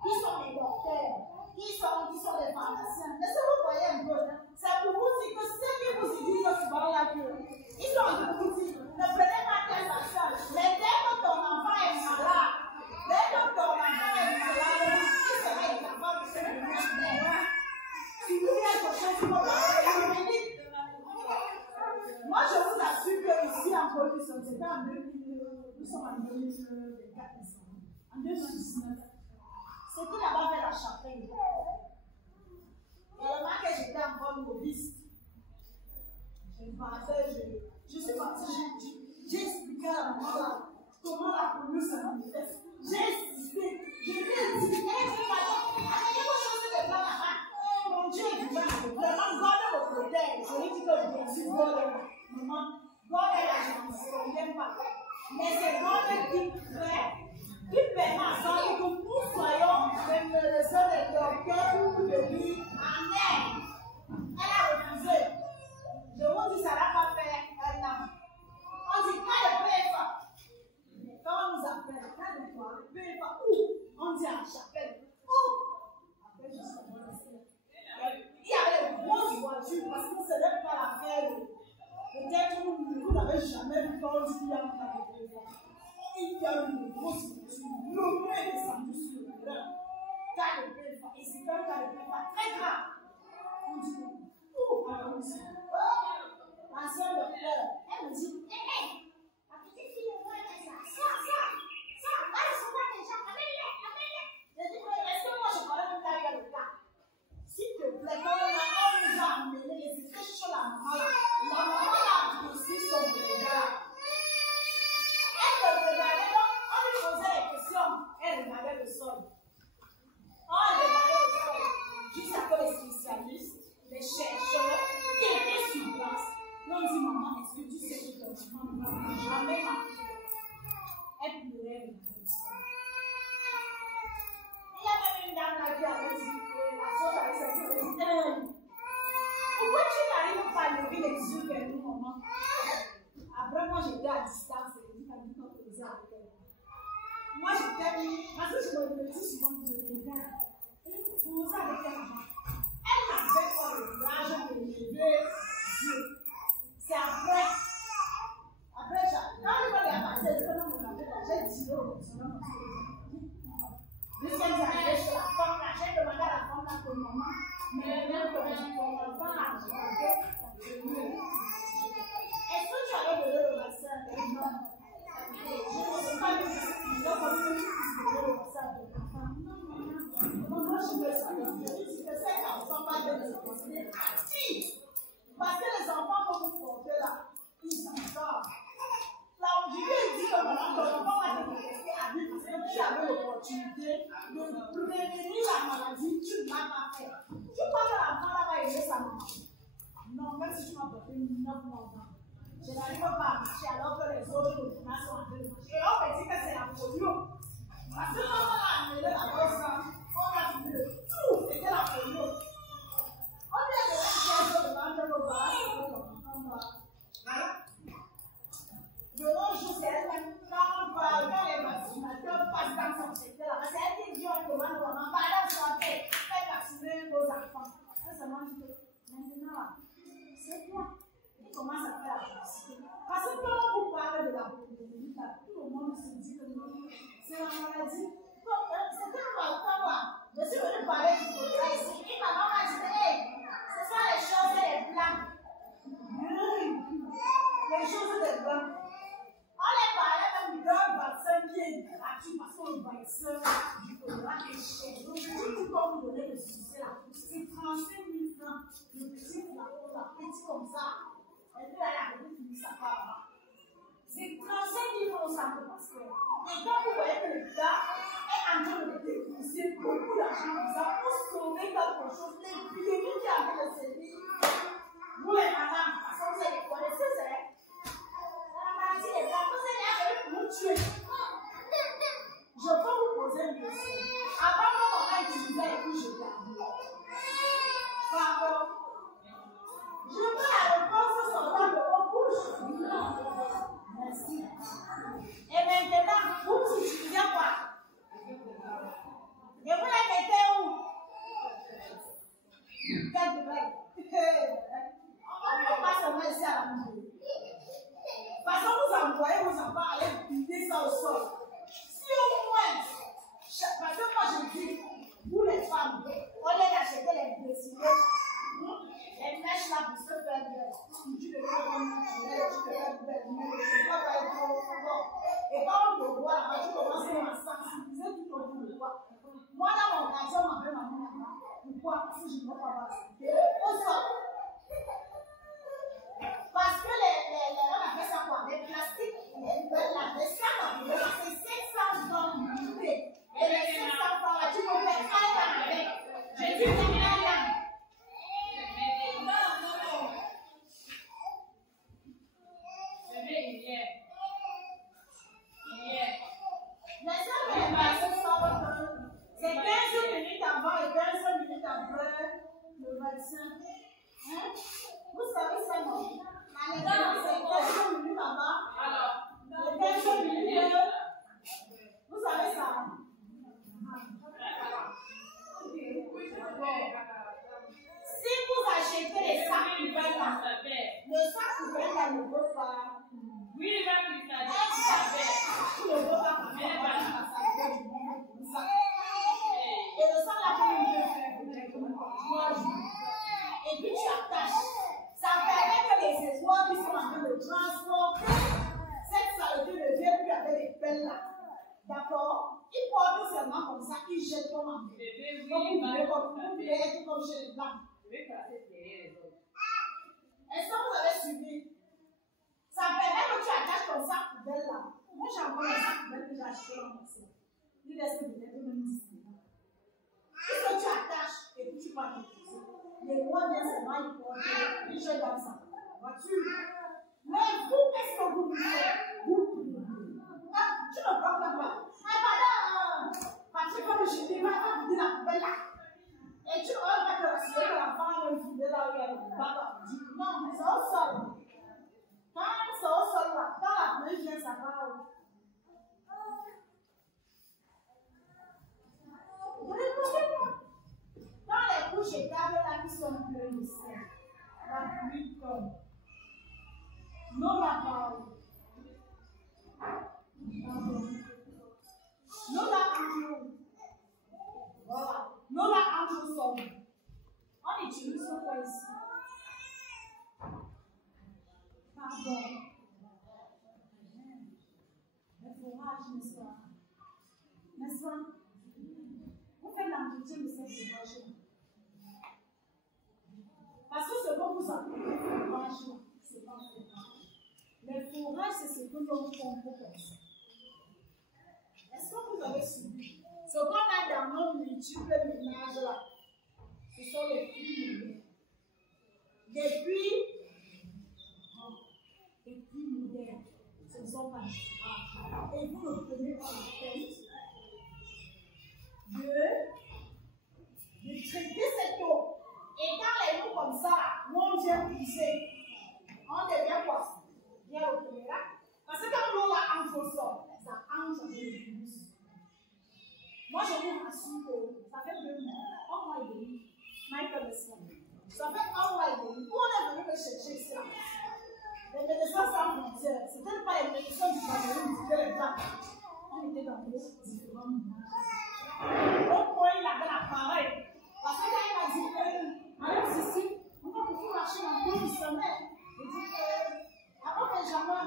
qui sont les docteurs, qui sont les pharmaciens? Est-ce que vous voyez un peu? C'est pour vous dire que ceux qui vous disent souvent là que ils ont dit pour vous dire, ne prenez pas tes actions. Mais dès que ton enfant est malade, il sera incapable de se remettre. Si vous voulez quelque chose, vous pouvez le dire. Moi, je vous assure que ici en police, c'était en 2000. Nous sommes en 2024, en 2019. C'était là-bas vers la chapelle. Et le moment que j'étais encore novice, je suis partie, j'ai expliqué à maman là, comment la police se manifeste. J'ai expliqué, je lui ai dit, allez-vous changer les plans là-bas. Oh mon Dieu, vraiment, God me protège. Je lui dis que je suis maman, God est là, je ne comprends pas. Mais c'est God qui permet à ça que nous soyons les seuls des docteurs pour nous dire Amen. Elle a refusé. Je vous dis, ça n'a pas fait un an. On dit, quand le paix est fort. Quand on nous appelle, quand le paix est fort, où? On dit à la chapelle. Où? Après, je suis il y avait une grosse voiture parce que ce n'est pas l'affaire. Peut-être que vous n'avez jamais vu quand on dit qu'il y a un cas de téléphone. Il y a une grosse voiture. Le paix est descendu sur le terrain. Cas de téléphone. Et c'est un cas de téléphone très grave. On dit, où? Alors, on dit, ma soeur docteur, elle me dit, la petite fille de moi, elle dit, ça, va recevoir des gens, amène-les. Je dis, est-ce que moi je connais même là, il y a le cas? S'il te plaît, quand on nous a amené, et c'est très chaud la maman là. La maman a poussé son regard. Elle me regardait, donc on lui posait des questions. Elle regardait le sol. Jusqu'à ce que les spécialistes, les chercheurs qui étaient sur place, l'ont dit, maman, est-ce que tu sais que ton enfant ne va jamais marcher? Elle pleurait le sol. Il y a même une dame là qui avait dit, la chose avec cette chose, pourquoi tu n'arrives pas à lever les yeux vers nous, maman? Après, moi, j'étais à distance, et elle dit qu'on faisait avec elle. Moi, j'étais, parce que je me remercie souvent de me regarder. Vous savez qu'elle n'avait pas le courage de lever les yeux. C'est après, quand je vais les amasser, j'ai tiré au restaurant. Jusqu'à arriver chez la femme, j'ai demandé à la femme que maman, mais même que mon enfant a demandé, est-ce que tu avais donné le vaccin? Non. Je ne sais pas si tu as donné le vaccin à ton enfant. Moi, je me suis dit que ces enfants pas de se considérer actifs. Parce que les enfants que vous portez là, ils s'en sortent. Là, je lui ai dit que maintenant, ton enfant va te tester à vie parce que tu avais l'opportunité de prévenir la maladie, tu ne l'as pas fait. Tu crois que l'enfant là va aider sa maman? Non, même si tu m'as porté 9 mois, je l'ai n'arrive pas à marcher alors que les autres sont en train de marcher. Et on me dit que c'est la polio. Parce que quand on a amené la grosse, on a vu le tout, c'était la polio. On vient de la pièce de vendre nos bras, de nos jours, c'est elle-même, quand les vaccinateurs passent dans son secteur, c'est elle qui dit on demande comment, madame santé, faites vacciner vos enfants. Elle se mange maintenant, c'est quoi? Il commence à faire la publicité. Parce que quand on vous parle de la politique, tout le monde se dit que c'est la maladie. C'est un mal. Je suis venue parler du côté ici. Et ma maman m'a dit, hey, ce sont les choses des blancs. Les choses des blancs. On les parlait comme d'un vaccin qui est gratuit parce que le vaccin du Cobra est cher. Donc, tout comme vous donnez le succès là, c'est 35 000 francs. Le petit flacon, la petite comme ça. Et puis là, la petite finit sa part. C'est 35 000 francs au centre pasteur. Et quand vous voyez que le gars est en train de dépenser beaucoup d'argent comme ça pour sauver quelque chose, l'épidémie qui est en train de sévir, vous les madames, parce que vous êtes les connaissez, c'est la maladie des blancs, vous êtes là pour nous tuer. Je peux vous poser une question. Avant, mon maman utilisait et puis je gardais. Pardon. Je veux la réponse sortant de vos bouches. Non. Merci. Et maintenant, vous utilisez quoi? Et vous la mettez où? Quelle blague. On ne peut pas se mettre ici à la maison. Parce que vous envoyez vos enfants aller piler ça au sol. Si au moins, parce que moi je dis, vous les femmes, au lieu d'acheter les décideurs, les mèches là pour se faire belle. Tu te fais comme tu te fais belle, mais tu ne peux pas être trop fort. Et quand on te voit là, tu commences à sensibiliser tout autour de toi. Moi dans mon quartier, on m'appelle ma maman. Pourquoi? Parce que je ne peux pas voir ça. Au sol. Parce que on appelle ça quoi? Les plastiques, les sacs, c'est 500 grammes d'unité. Et les 500 francs là, tu peux faire un avec. Je dis combien là? C'est 15 minutes avant et 15 minutes après le vaccin. Hein? Vous savez ça, non? C'est 15 minutes avant et 15 minutes. Vous savez ça? Si vous achetez les sacs poubelles là, le sac poubelle là ne veut pas. Oui, il va lui faire il ne veut pas et le sac là, pour lui faire 3 jours. Et puis tu attaches. Ça permet que les espoirs qui sont en train de transporter cette saleté ne viennent plus avec les pelles là. D'accord? Ils portent seulement comme ça, ils jettent comme en vous. Vous voulez être comme chez les blancs. Est-ce que vous avez suivi? Ça permet que tu attaches ton sac poubelle là. Moi j'ai encore un sac poubelle que j'ai acheté en marché. Il reste peut-être même 10 minutes. Puisque tu attaches et puis tu vas t'utiliser. Les mois viennent seulement ils portent, ils jettent dans sa voiture. Mais vous, qu'est-ce que vous faites? Vous, tu ne prends pas. Ah, madame, parce que comme je dis, madame, vous dites la poubelle là. Et tu n'auras pas que l'enfant va vider là où il y a le bâton. Non, c'est au sol. Quand c'est au sol là, quand la pluie vient, ça va où? Vous répondez pas. Dans les couches étables là qui sont pleines de sel, la pluie tombe. Non, la parole. Non, la parole. Voilà. Non, la parole. On utilise ce point ici. Pardon. Le fourrage, n'est-ce pas? N'est-ce pas? Vous faites l'entretien de cette fourrage. Parce que ce que vous appelez fourrage, c'est pas fourrage. Le fourrage, c'est ce que l'on comprend comme ça. Est-ce que vous avez suivi? Ce qu'on a dans nos multiples ménages là, ce sont les puits. Des puits. sont pas et vous le prenez par la tête de traiter cette eau. Et quand les eaux comme ça, nous on vient puiser, on devient quoi? Bien au premier là. Parce que quand l'eau là entre au sol, ça entre avec le virus. Moi je vous rassure que ça fait 2 mois, 1 mois et demi, Michael est là. Ça fait 1 mois et demi. Où on est venu me chercher ici là? Les médecins sans frontières, c'était pas les médecins du Cameroun qui faisaient les plaques. On était dans deux différents mouvements. Donc, moi, il avait l'appareil. Parce que quand il m'a dit que, Madame Cécile, on va beaucoup marcher dans le une semaine. Il dit que, avant Benjamin,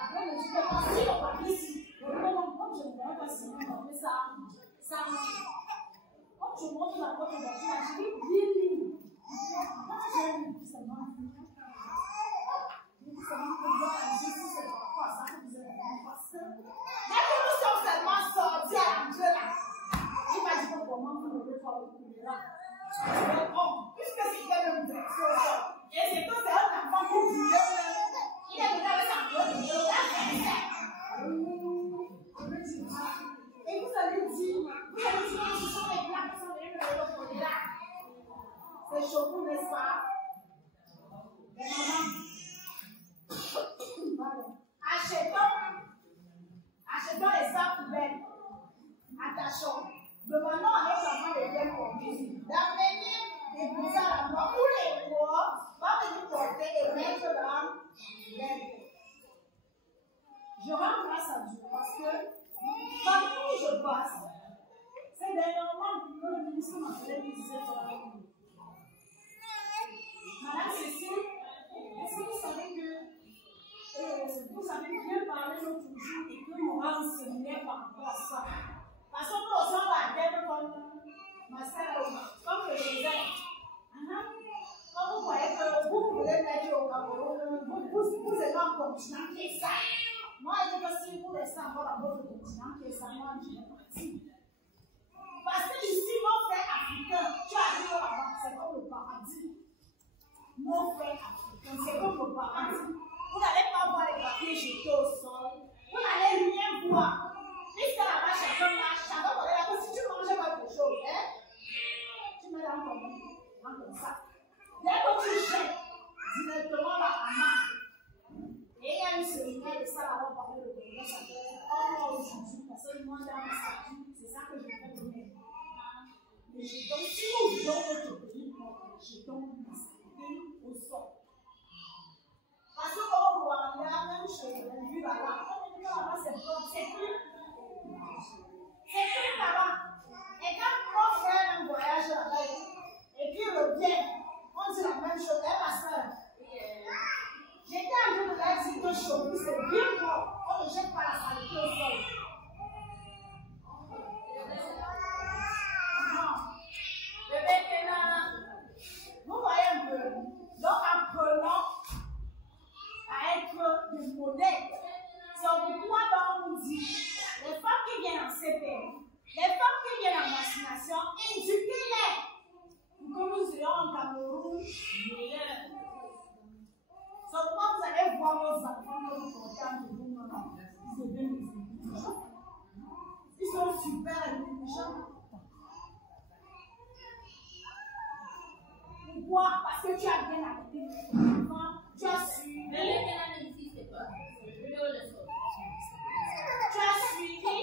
après, il me dit que, si on va ici, comme je ne vais pas signer, on fait ça. Comme je monte la porte de la voiture, je dis, Billy. Quand j'ai une vie, ça m'a fait. Ça m'a fait voir la justice, c'est pas ça que vous avez fait. Parce que, dès que nous sommes seulement sortis à l'entrée là, il m'a dit que comment vous ne pouvez pas le couper là. Puisque c'était le direction, et c'est que c'est un enfant qui voulait, il est venu avec sa boîte de l'eau, là, et vous allez dire que ce sont les plaques qui sont venues de l'autre là. C'est chaud, vous, n'est-ce pas? Mais maman, achetons les sacs poubelles, attachons, demandons à notre enfant de bien conduire, d'amener des bouteilles à la main ou les poids, va venir porter et mettre dans l'air. Je rends grâce à Dieu parce que partout où je passe, c'est dernièrement que le ministre m'a fait disait Madame Cécile, est-ce que vous savez que vous avez bien parlé l'autre jour et qu'il y aura un séminaire par rapport à ça. Parce que nous aussi, on va attendre comme ma sœur, comme je disais. Quand vous voyez que vous voulez mettre au Cameroun, vous êtes en continent qui est ça. Moi, je dis que si vous laissez encore dans votre continent qui est ça, moi, je vais partir. Parce que ici, mon frère africain, tu arrives là-bas, c'est comme le paradis. Mon frère africain, c'est comme le paradis. Vous n'allez pas voir les papiers jetés au sol. Vous n'allez rien voir. Puisque là-bas, chacun marche, chacun va là. Si tu manges quelque chose, hein, tu mets dans ton sac. Dès que tu jettes directement là à main. Et il y a une séminaire de ça là-bas, on parlait de ça s'appelle Or aujourd'hui, parce que moi, dans mon statut, c'est ça que je fais de même. Mais je donne, si nous vivons notre pays, je donne ma sac au sol. Parce qu'au Rwanda, même chose, on a vu là-bas. On dit que là-bas, c'est propre, c'est plus là-bas. Et quand mon frère un voyage là-bas, et puis il revient, on dit la même chose. Eh, ma soeur, j'étais en train de leur dire que chez vous, c'est bien propre. On ne jette pas la saleté au sol. Vous voyez un peu. Donc, apprenons à être des modèles. C'est pourquoi on nous dit, les femmes qui viennent en CPM, les femmes qui viennent en vaccination, éduquez-les pour que nous ayons en Cameroun meilleur. C'est pourquoi vous allez voir vos enfants que vous portez en Cameroun. Ils sont super intelligents. Pourquoi? Parce que tu as bien arrêté. Tu as suivi. Tu as suivi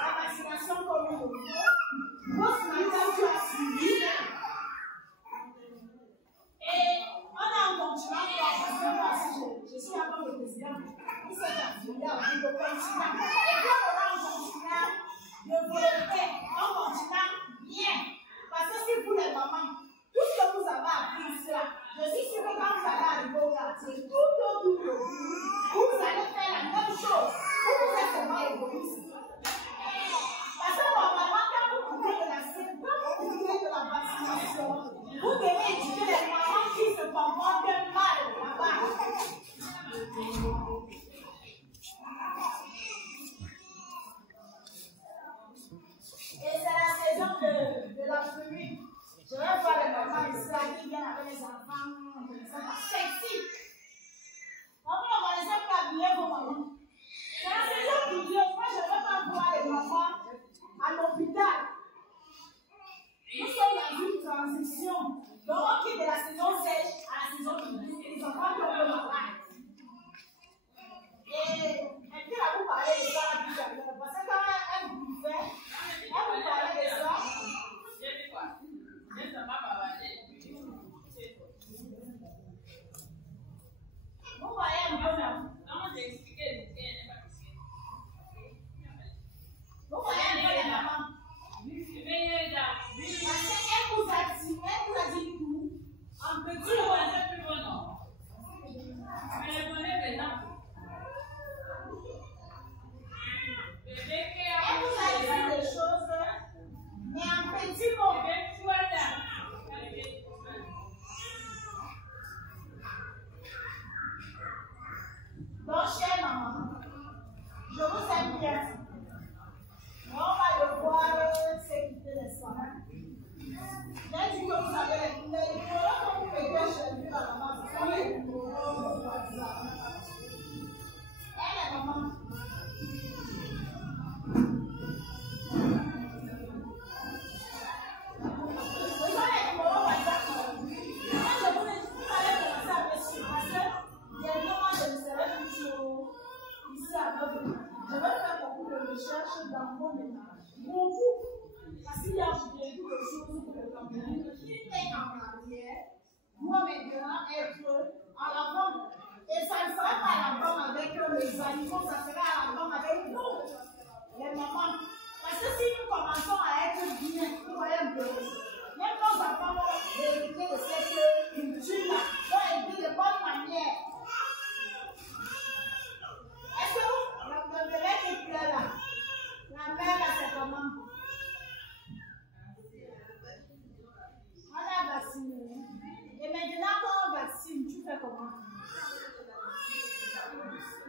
la vaccination comme il le faut. Votre matin, tu as suivi. Et on a un continent parce que moi aussi, je suis avant le président. Il s'est affilié avec le continent. Et quand on a un continent développé, un continent bien. Parce que si vous les mamans, tout ce que vous avez appris ici, je suis sûre que quand vous allez arriver au quartier, tout autour de vous, vous allez faire la même chose. Vous êtes vraiment égoïste. Parce que normalement, quand vous coupez de la sécurité, quand vous coupez de la vaccination, vous devez éduquer les mamans qui se comportent mal là-bas. recherche dans mon ménage. Beaucoup. Parce qu'il y a beaucoup de choses pour le campagne. Qui est en arrière, doit maintenant être à l'avant. Et ça ne sera pas à l'avant avec les animaux, ça sera à l'avant avec nous, les mamans. Parce que si nous commençons à être bien, nous voyons un peu. Même nos enfants vont hériter de cette culture-là, vont aider de bonne manière. Est-ce que le bébé qui pleure là, la mère là, c'est comment? On a vacciné. Et maintenant, quand on vaccine, tu fais comment?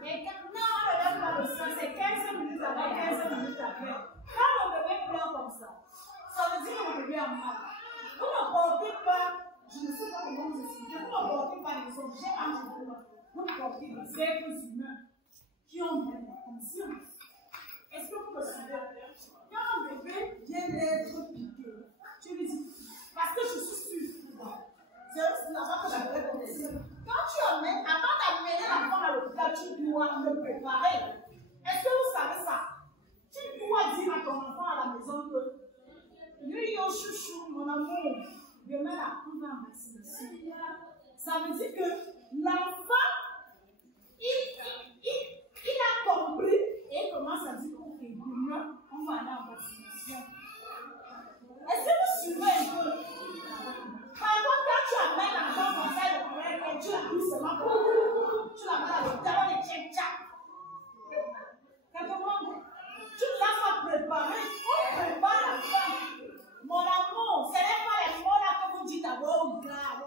Et non, on ne donne pas le sang, c'est 15 minutes avant, 15 minutes après. Quand le bébé pleure comme ça veut dire que le bébé a mal. Vous ne portez pas, je ne sais pas comment vous expliquer, vous ne portez pas les objets dangereux, vous portez des êtres humains qui ont de la conscience. Est-ce que vous me suivez? Quand un bébé vient d'être piqué, tu lui dis, parce que je suis sûre, c'est là-bas que j'avais commencé. Quand tu amènes, avant d'amener l'enfant à l'hôpital, tu dois le préparer. Est-ce que vous savez ça? Tu dois dire à ton enfant à la maison que lui, yo chouchou, mon amour, demain la on va en vaccination. Ça veut dire que l'enfant, il a compris et commence à dire ok, demain, on va aller en vaccination. Est-ce que vous suivez un peu? Par contre, quand tu amènes l'enfant comme ça, le problème, tu l'as pris seulement, tu l'amènes à l'hôpital, on est tchèque-tchèque. Tu ne l'as pas préparé, on prépare l'enfant. Mon amour, ce n'est pas les mots là que vous dites d'abord,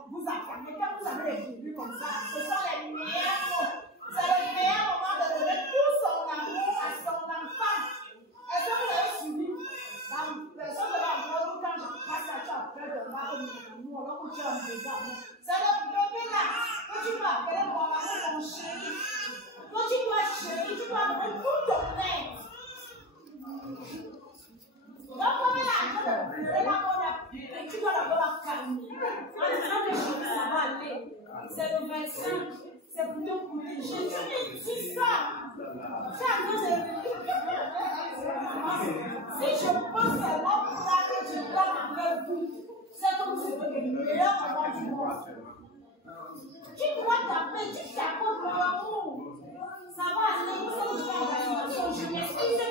vous affamez. Quand vous avez les bébés comme ça, ce sont les meilleurs mots. C'est le meilleur moment de donner tout son amour à son enfant. Est-ce que vous avez suivi? La personne de l'enfant, quand je passe à tu après de là, nous, alors que tu as un bébé. C'est le bébé là que tu peux appeler mon amour, mon chéri. Quand tu dois chéri, tu dois appeler tout ton aide. Donc, on est là, tu dois d'abord la calmer. En disant que ça va aller. C'est le médecin, c'est pour te protéger. Tu sors. Si je pense que l'homme là que tu donnes avec vous, c'est comme si c'était le meilleur moment du monde. Tu dois taper, tu t'apportes mon amour. Ça va aller, il faut que je fasse la vaccination. Je m'excuse de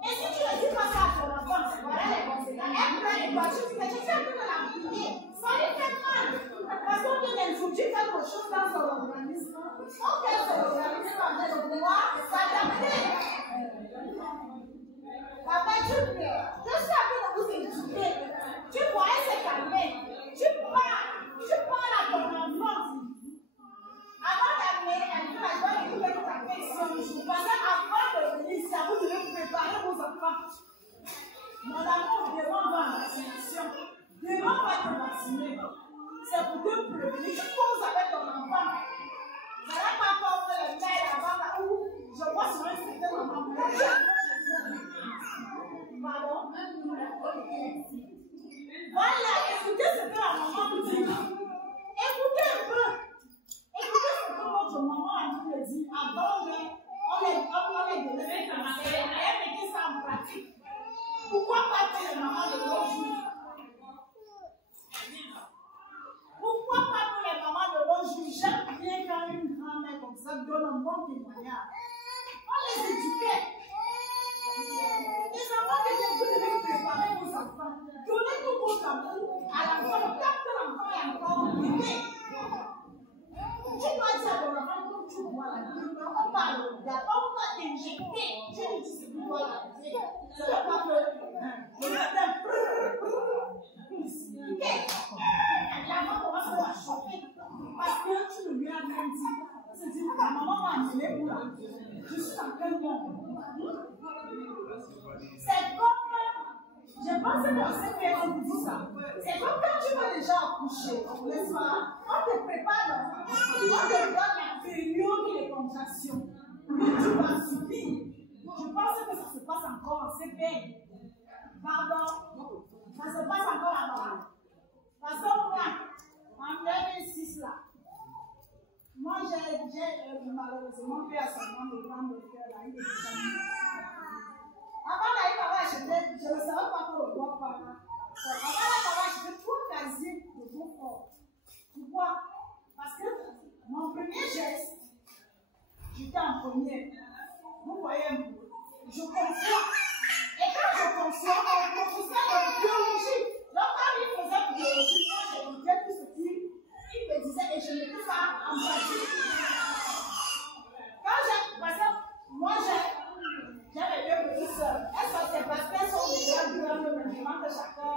et si tu ne dis pas ça à ton enfant, voilà les conséquences. Elle prend les voitures, mais tu fais un peu de la plier. Ça lui fait mal. Parce qu'on vient d'introduire quelque chose dans son organisme. On fait son organisme en train de pouvoir s'adapter. Papa, je suis en train de vous éduquer. Tu pourrais se calmer. Tu parles à ton enfant. Avant d'amener un peu, je dois écouter ta question. Parce qu'avant de venir, ça vous devez préparer vos enfants. Mon amour, devant la vaccination, devant va te vacciner. C'est pour te prévenir. Tu poses avec ton enfant. Ça n'a pas comme le mail avant là où je vois sur un site de maman. Pardon? Voilà, écoutez ce que la maman vous dit. Écoutez un peu. Écoutez ce que votre maman a dit le dit avant, on les donnait comme ça, et elle mettait ça en pratique. Pourquoi pas que les mamans de nos jours? Pourquoi pas que les mamans de nos jours? J'aime bien quand une grand-mère comme ça donne un bon témoignage. On les éduquait. Les enfants que vous devez préparer vos enfants. Donnez tout votre amour à l'enfant, tant que l'enfant est encore bébé. Tu dois dire à ton enfant comme tu vois la vie. On parle d'abord, on va t'injecter. Tu lui dis ce que tu dois la dire. Ce n'est pas que l'enfant commence à la choquer. Parce que tu lui as bien dit. C'est dit, ta maman m'a amené pour la vie. Je suis en plein monde. C'est comme, je pense que dans cette période, on dit ça. C'est comme quand tu vas déjà accoucher, n'est-ce pas? On te prépare, on te donne la période de contraction que tu vas subir. Je pense que ça se passe encore en CP. Pardon, ça se passe encore là-bas. Parce que moi, C'est mon père, c'est mon grand frère, là, il est déjà mort. Avant là, il m'avait acheté, je ne savais pas qu'on le voit par là. Avant là, il m'avait acheté 3 casiers de confort. Pourquoi? Parce que mon premier geste, j'étais en premier. Vous voyez un peu, je conçois. Et quand je conçois, on conçoit de biologie. Donc quand il faisait de biologie, moi j'écoutais tout ce qu'il me disait et je ne peux pas en pratique. Quand j'ai, par exemple, moi j'ai mes 2 petites soeurs. Elles sont des parce qu'elles sont déjà durant le management que chacun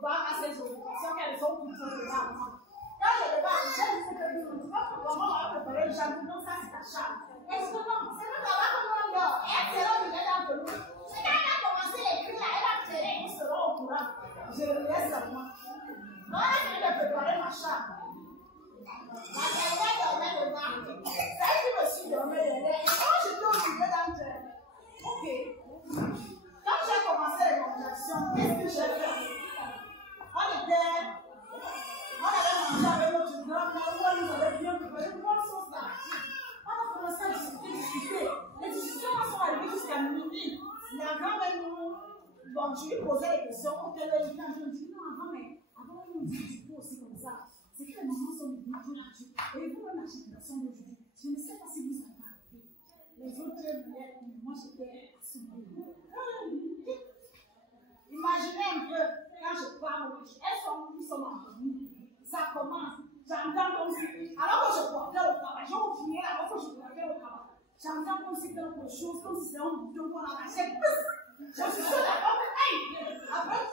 va à ses occupations qu'elles ont toutes les enfants. Quand je les vois, je dis que tu ne sais pas comment on va préparer le jardin, donc ça c'est ta chambre. Est-ce que non, c'est nous là-bas comme on dort. Et c'est là où il est dans le loup. C'est quand elle a commencé l'écrit là, elle a tiré, ils seront au courant. Je le laisse à moi. Moi, je vais préparer ma chambre. Ma dernière dormait dedans. Celle qui me suit dormait derrière. Et moi, j'étais occupée d'entrer. Ok. Quand j'ai commencé les conversations, qu'est-ce que j'ai fait? On avait mangé avec notre grand-mère, où elle nous avait bien préparé une bonne sauce là. On a commencé à discuter. Les discussions sont arrivées jusqu'à minuit. La grand-mère nous. Bon, je lui posais les questions. Ok, là, je me dis non, avant, mais avant, on nous dit du coup aussi comme ça. C'est que les mamans sont de Dieu. Et vous, même la génération d'aujourd'hui, je ne sais pas si vous avez remarqué. Les autres, moi, j'étais assommée. Imaginez un peu, quand je parle, elles sont nous sommes en famille. Ça commence. J'entends comme si, alors que je portais au travail, j'ai oublié alors que je portais au travail. J'entends comme si quelque chose, comme si c'était un bouton qu'on a lâché. Je suis sûre d'accord, mais hey! Après,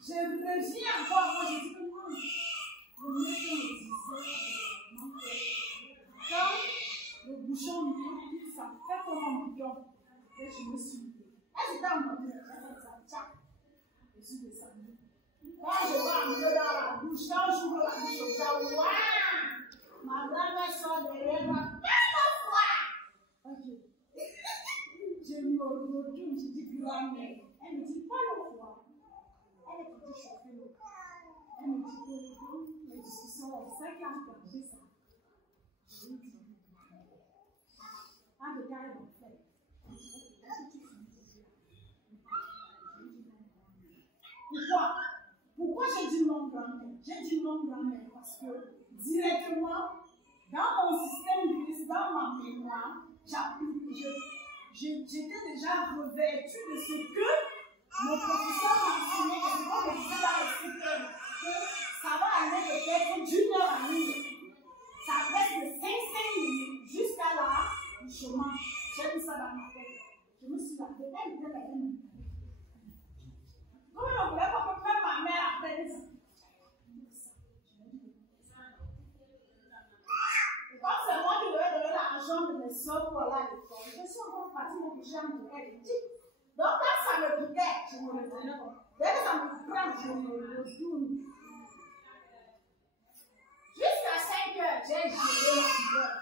je reviens encore, moi je dis que moi, le mieux qu'on me disait, quand le bouchon me dit, ça fait comme un bouton, et je me suis dit, est-ce que t'as entendu le ça? Je suis descendue. Quand je vais entrer dans la bouche, quand j'ouvre la bouche, je dis, waouh! Ma grand-mère sort derrière moi, quelle fois! Ok. Je me retourne, je dis, grand-mère. Elle me dit, pas le foie. Elle est partie chauffer l'eau. Elle me dit, les discussions, c'est qui a engagé ça. Je lui dis, en tout cas, elle va faire. Pourquoi j'ai dit non grand-mère? J'ai dit non grand-mère parce que directement, dans mon système gris, dans ma mémoire, j'étais déjà revêtue de ce que mon professeur m'a enseigné, et c'est comme je disais dans le système, que ça va aller peut-être d'1 heure à 1 heure. Ça reste de 5 minutes jusqu'à là, je mange. J'ai mis ça dans ma tête. Je me suis dit, elle était la même. Comme je ne voulais pas que même ma mère apprenne ça. Et comme c'est moi qui devais donner l'argent de mes soeurs pour aller à l'école, je suis encore partie de mon chambre de elle. Donc quand ça me piquait, je me retenais comme. Dès que ça me prend, je me retourne. Jusqu'à 5 heures, j'ai géré la douleur.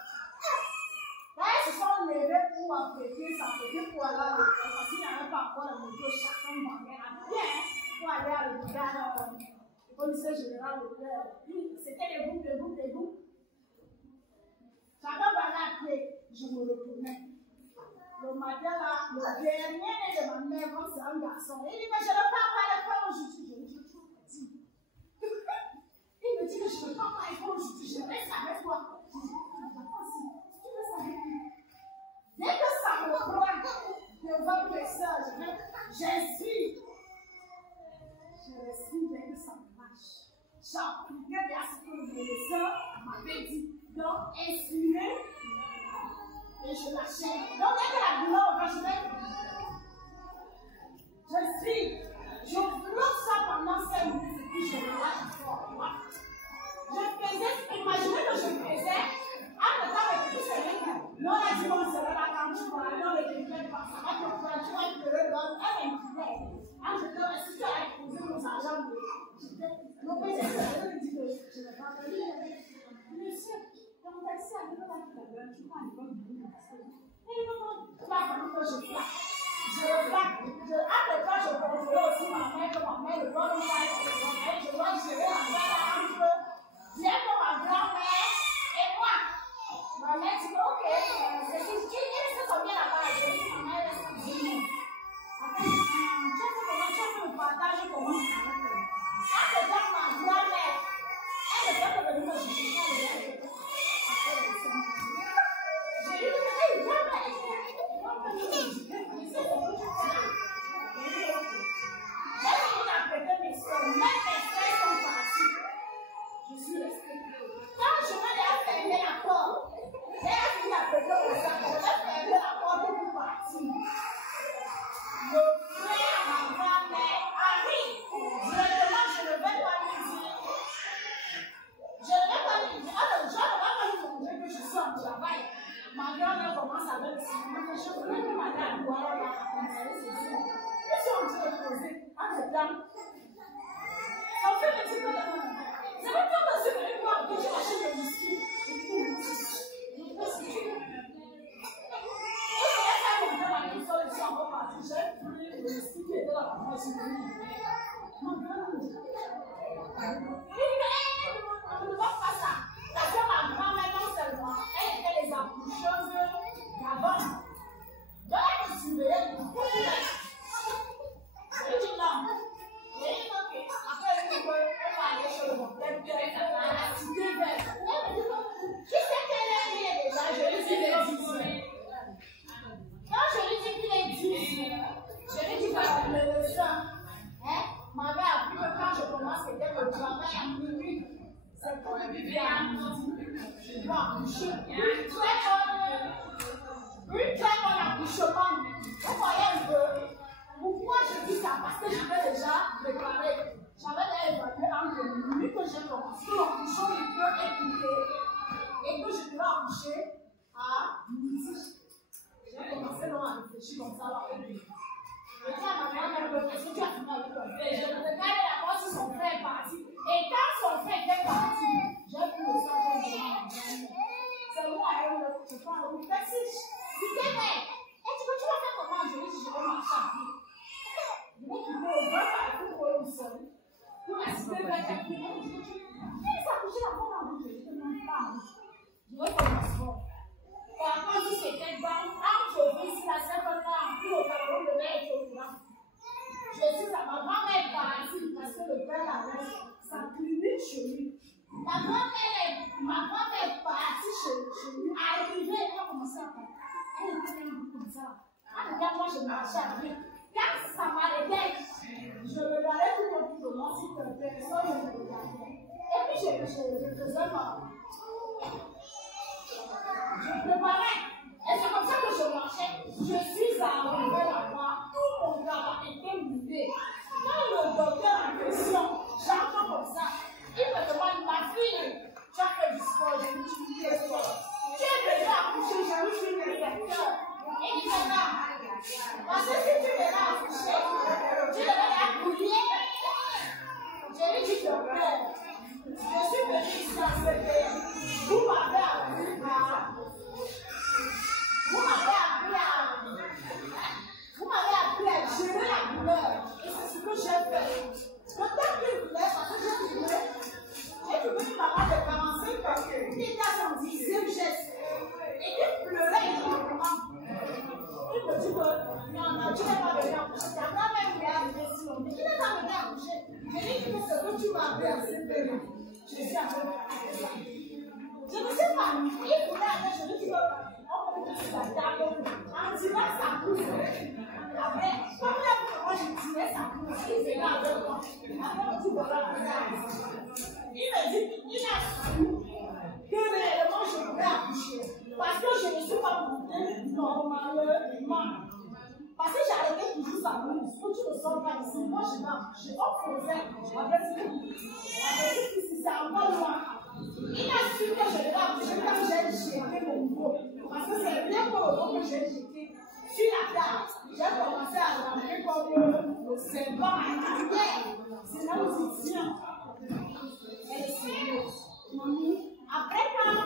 Quand elles se sont levées pour apprêter, s'apprêter pour aller à l'école, parce qu'il n'y avait pas encore la moto, chacun m'avait bien pour aller à l'hôpital, au lycée général, c'était les boucles. Chacun va aller à pied, je me retournais. Le matin, là, le dernier de ma mère, comme c'est un garçon, il dit, mais je ne veux pas aller à l'école aujourd'hui. Je dis, je suis trop fatiguée. Il me dit que je ne veux pas aller à l'école aujourd'hui, je reste avec toi. Je dis, d'accord, si tu restes avec lui. Dès que ça me prend devant mes soeurs, j'inspire. Je respire dès que ça marche. J'appliquais bien ce que le professeur m'avait dit. Donc, inspirer. Et je lâchais. Donc, dès que la douleur va, je respire. Je flotte ça pendant 5 minutes et puis je relâche encore. Je faisais, imaginez que je faisais, en même temps, avec tout ce rythme, non, la dimanche, c'est là quand tu vas aller dans les déclins, parce que tu vas te faire le don, elle m'inclinait. En tout cas, si tu as exposé nos agents, mon père, je lui dis que je ne vais pas venir. Monsieur, quand on taxi à deux fois, tu vas à l'école du bout. Et non, tu vas falloir que je fasse. Je replaque. Après ça, je contrôle aussi ma mère, que ma mère ne doit pas être de je dois gérer la balle entre bien que ma grand-mère et moi. Ma mère dit, ok, le travail à minuit. C'est pour le je dois accoucher. Une très bonne accouchement. Vous voyez un peu. Pourquoi je dis ça? Parce que je vais déjà préparer. J'avais déjà évalué entre minuit que j'ai commencé. L'accouchement, il peut écouter. Et que je dois accoucher à midi. J'ai commencé donc à réfléchir comme ça. Là. Je dis à ma maman, est-ce que tu as fini avec ton frère? Je regardais d'abord si son frère est parti. Et quand son frère était parti, j'ai pris le sang de maman. C'est moi, je parle. Merci. C'était vrai. Et tu vas faire comment? Je lui dis, je vais marcher à pied. Je vais quitter au bras pour aller au sol. Pour assister vers ta fille. Et ça couchait la femme en rouge. Je ne te demande pas. Je vais commencer. Et après, si c'était dans, quand je vais ici, la semaine dernière, puis au Cameroun, le père est au courant. Je suis à ma grand-mère partie parce que le père avait sa clinique chez lui. Ma grand-mère est partie chez lui, arrivée, elle a commencé à parler. Elle était comme ça. Regarde, moi je marchais à pied. Quand ça m'arrêtait, je regardais tout autour de moi si personne ne me regardait. Et puis je faisais ma. Je préparais. Et c'est comme ça que je marchais. Je suis arrivée là-bas. Tout mon travail était mouillé. Quand le docteur en question, j'entends comme ça, il me demande, ma fille, tu as fait du sport, je me suis dit, tu es déjà accouchée, je me suis dit, et il est là. Parce que si tu es là accouchée, tu devais accoucher. Je lui dis, docteur, je suis venue ici à ce pays. Vous m'avez appris à gérer la douleur. Et c'est ce que j'ai fait. Le temps qu'il voulait, parce que j'ai trouvé une maman de 45 ans qui était à son 10e geste et qui pleurait énormément. Il me dit que non, tu n'es pas venu accoucher. Ta grand-mère voulait arriver sinon. Mais qui n'est pas venu accoucher? Je lui dis que c'est que tu m'as fait à cette période. Je suis arrivée à ça. Je ne sais pas. Il voulait aller, je lui dis que on peut se la table. En tirant sa pousse. Après, moi je tirais sa pousse. Il venait avec moi. Après, on dit voilà. Il me dit, il a su que réellement je pouvais accoucher. Parce que je ne suis pas montée normalement. Parce que j'arrêtais toujours sa pousse. Quand tu ne sors pas ici, moi je vais accoucher. On faisait avec ce qui c'est encore loin. Il a su que je devais accoucher quand j'ai jeté mon dos. Parce que c'est bien pour le dos que j'ai jeté sur la table. J'ai commencé à rentrer comme le serpent à terre. C'est là où il tient. Elle est sérieuse. Après, quand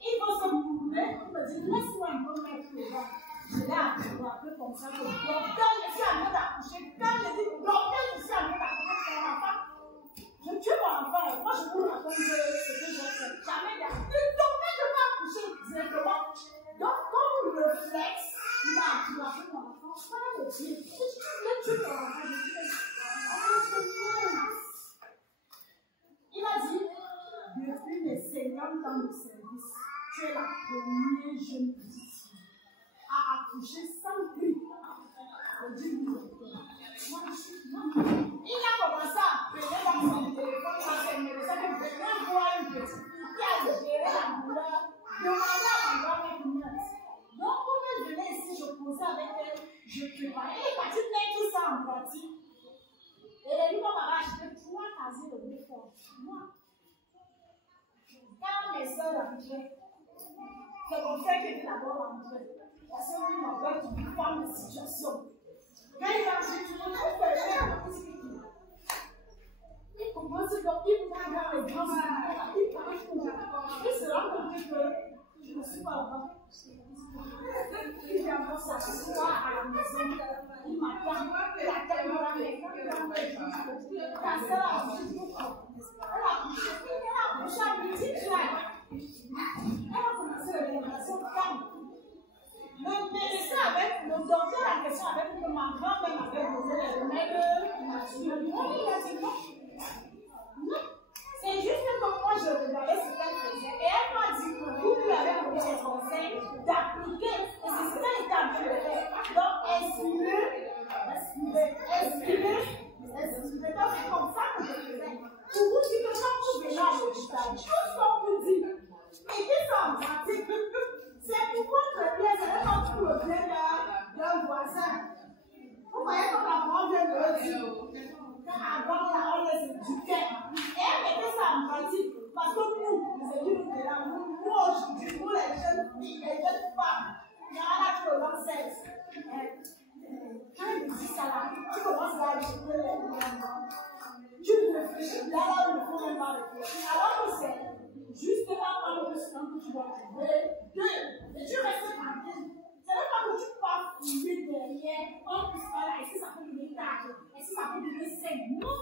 il va se tourner, il me dit laisse-moi un peu mettre le bas. Je l'ai appelé comme ça. Le docteur, je suis en train d'accoucher. Quand je dis docteur, je suis en train d'accoucher sur ma femme. Je tue mon enfant. Moi, je vous raconte ce que j'ai fait. Jamais il y a une docteur de m'accoucher directement. Donc, comme le réflexe, il a appelé mon enfant. Pas le pied. Je tue mon enfant. Je dis, il a dit, depuis mes 50 ans de service, tu es la première jeune petite fille à accoucher sans cri. Je dis, moi, je suis non. Il a commencé à appeler dans son téléphone parce qu'elle me disait que je venais voir une petite fille qui a géré la douleur, demandé à ma grand-mère une note. Donc, quand elle venait ici, je posais avec elle, je préparais. Elle est partie mettre tout ça en pratique. Et elle dit, maman, j'ai 3 casiers de bouffon. Moi, quand mes soeurs rentraient, c'est mon frère qui était d'abord rentré. Parce que lui m'appelle toute femme de situation. Quand il a dit, tu me fais il commence à dire, il va avoir les grands enfants, il parle pour moi. Il se rend compte que je ne suis pas là-bas. Il vient pour s'asseoir à la maison. Il m'attend. Il attend dans la maison. Ta soeur a accouché. Elle a accouché à midi soir. Elle a commencé l'élévation calme. Le médecin avec le docteur a question avec que ma grand-mère m'avait posé les remèdes naturels. Il a dit non. Non. C'est juste que moi je regardais ce qu'elle faisait. Et elle m'a dit que vous lui avez donné des conseils d'appliquer. Et c'est ce qu'elle était en train de faire. Donc, inspirez. Donc, c'est comme ça que je faisais. avant là, on les éduquait. Et elle mettait ça en pratique. Parce que nous, les études de là, nous aujourd'hui, nous les jeunes filles, les jeunes femmes, il y en a qui ont 16. Quand il dit ça là, tu commences à acheter les mouvements. Tu réfléchis là où il ne faut même pas réfléchir. Alors que c'est justement un que tu dois trouver. Et tu restes tranquille. C'est même pas que tu pars fouiller derrière, on puisse pas là, est-ce que ça peut donner 4, est-ce que ça peut donner 5? Non!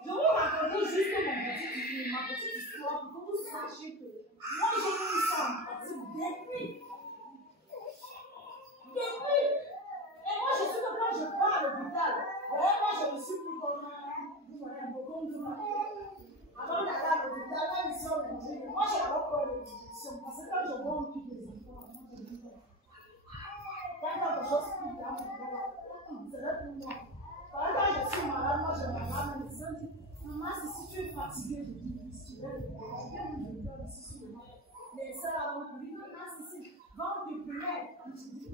Je vais vous raconter juste ma petite histoire pour que vous sachiez que moi j'ai mis ça en pratique depuis. Et moi je sais que quand je pars à l'hôpital, moi je me suis pris comme un bocon de ma avant d'aller à l'hôpital, quand ils sont venus, moi j'ai d'abord peur de l'injection parce que quand je vois un truc des enfants, quand quelque chose qui est à mon corps, c'est là pour moi. Par exemple, quand je suis malade, moi je me rends à médecin, je dis, maman, si tu es fatiguée, je dis, si tu veux, je vais ici sur le monde. Les sœurs avant de dire, non, si, va au pépinière. Je dis,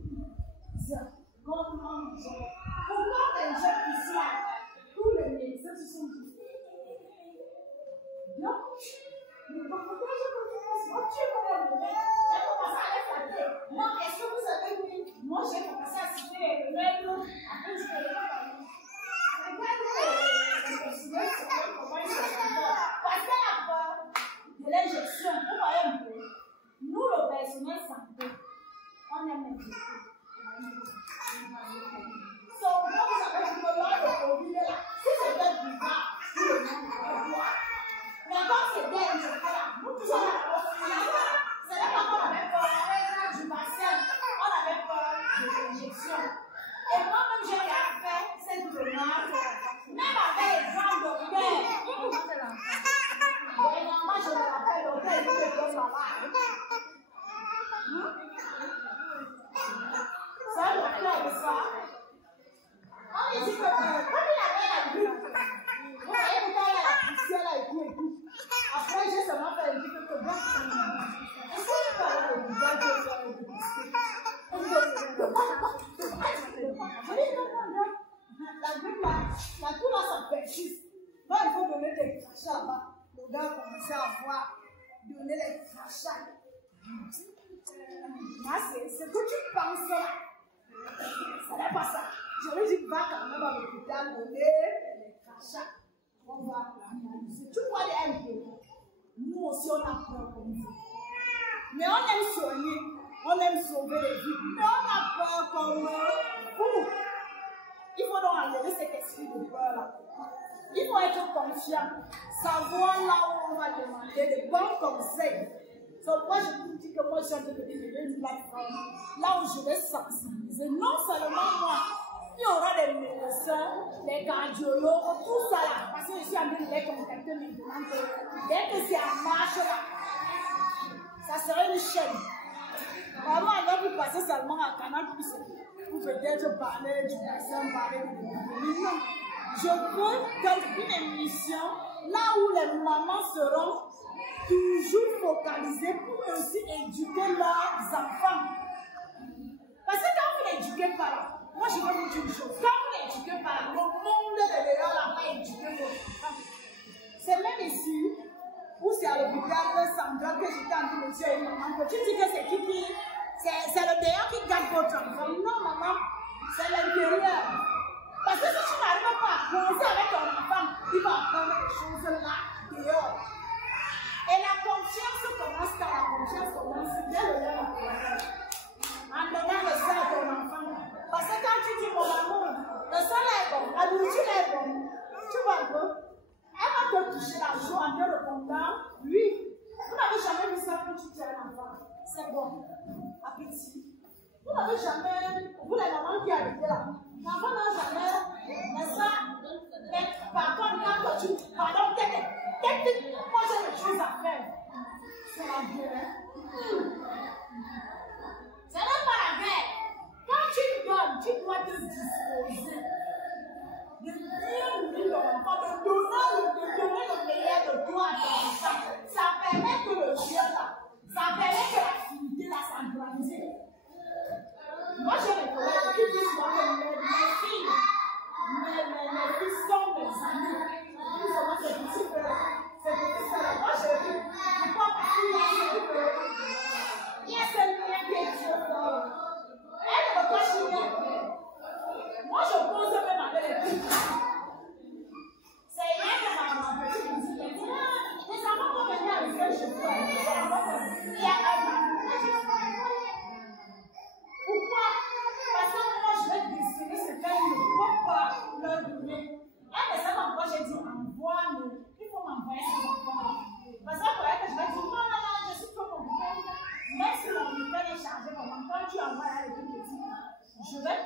c'est comment je. Pourquoi les gens ici, tous les médecins se sont dit, non, mais pourquoi je commence? Moi, tu es mon bébé, j'ai commencé à être fatiguée. Non, est-ce que vous savez, oui, moi j'ai commencé à citer les règles, après je ne peux pas parler. Parce qu'elle a peur de l'injection, vous voyez un peu, nous le personnel santé, on aime l'injection. Donc, quand vous savez que lors de Covid, si c'était bizarre, tout le monde pourrait voir. Mais quand c'était injecté là, nous tous on ce n'est pas qu'on avait peur du vaccin, on avait peur de l'injection. Et moi-même, j'ai fait cette demande, même avec les grands docteurs. Moi, je me rappelle, docteur, il était comme là-bas. C'est un docteur de ça. On lui dit que, comme il avait la grippe, vous voyez, pourquoi il y a la poussière là et tout. Après, j'ai seulement fait un petit peu de bien. Est-ce que je peux aller au hôpital pour faire le dépistage? La grippe là, la toux là, ça persiste. Moi, il faut donner des crachats là-bas. Le gars commençait à voir, donner les crachats. Là, c'est ce que tu penses là. Ça n'est pas ça. Je lui dis, va quand même à l'hôpital, donner les crachats. On va analyser. Tu vois les MP. Nous aussi, on a peur comme ça. Mais on aime soigner, on aime sauver les vies. Mais on a peur comme vous. Il faut donc enlever cet esprit de peur là. Il faut être confiant, savoir là où on va demander de bons conseils. Donc moi je vous dis que moi je suis en train de créer une plateforme là où je vais sensibiliser non seulement moi, il y aura des médecins, des cardiologues, tout ça là, parce que je suis en train de les contacter maintenant que dès que c'est en marche là, ça serait une chaîne. Vraiment, on va vous passer seulement à Canal Plus pour peut-être parler du vaccin, parler de l'économie. Non, je veux une émission là où les mamans seront toujours focalisées pour aussi éduquer leurs enfants. Parce que quand vous l'éduquez pas là, moi je vais vous dire une chose, quand vous l'éduquez pas là, le monde de dehors là va éduquer vos enfants. C'est même ici, où c'est à l'hôpital central que j'étais en train de dire à une maman, que tu dis que c'est qui c'est le dehors qui garde votre enfant. Non maman, c'est l'intérieur. Parce que si tu n'arrives pas à causer avec ton enfant, il va apprendre les choses là, dehors. Et la confiance commence quand la confiance commence dès le lendemain. En donnant le sein à ton enfant. Parce que quand tu dis mon amour, le sein est bon, la nourriture est bonne. Tu vois un peu? Elle va te toucher la joue en te répondant, oui. Vous n'avez jamais vu ça quand tu tiens un enfant. C'est bon. Appétit. Vous n'avez jamais, vous les mamans qui arrivent là, l'enfant n'a jamais, mais ça, par contre, quand tu, pardon, moi j'ai des choses à faire. C'est la guerre. C'est même pas la guerre. Quand tu donnes, tu dois te disposer de bien nourrir ton enfant, de donner le meilleur de toi à ton enfant. Ça permet que le lien là, ça permet que l'activité là s'agrandisse. Moi j'ai des collègues qui disent que mes filles sont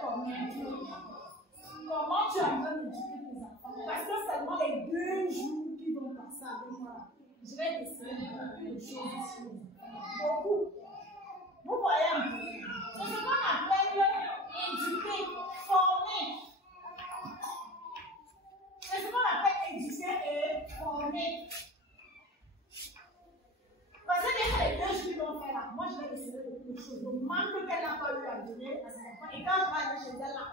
connaître comment tu es en train d'éduquer tes enfants. Parce que seulement les 2 jours qui vont passer avec moi, je vais essayer de faire des choses ici. Beaucoup. Vous voyez un peu. C'est ce qu'on appelle éduquer, former. C'est ce qu'on appelle éduquer et former. Parce que les 2 jours qui vont faire là, moi je vais essayer de faire quelque chose. Le manque qu'elle n'a pas eu à donner à ses enfants. Et quand je vais aller chez elle là,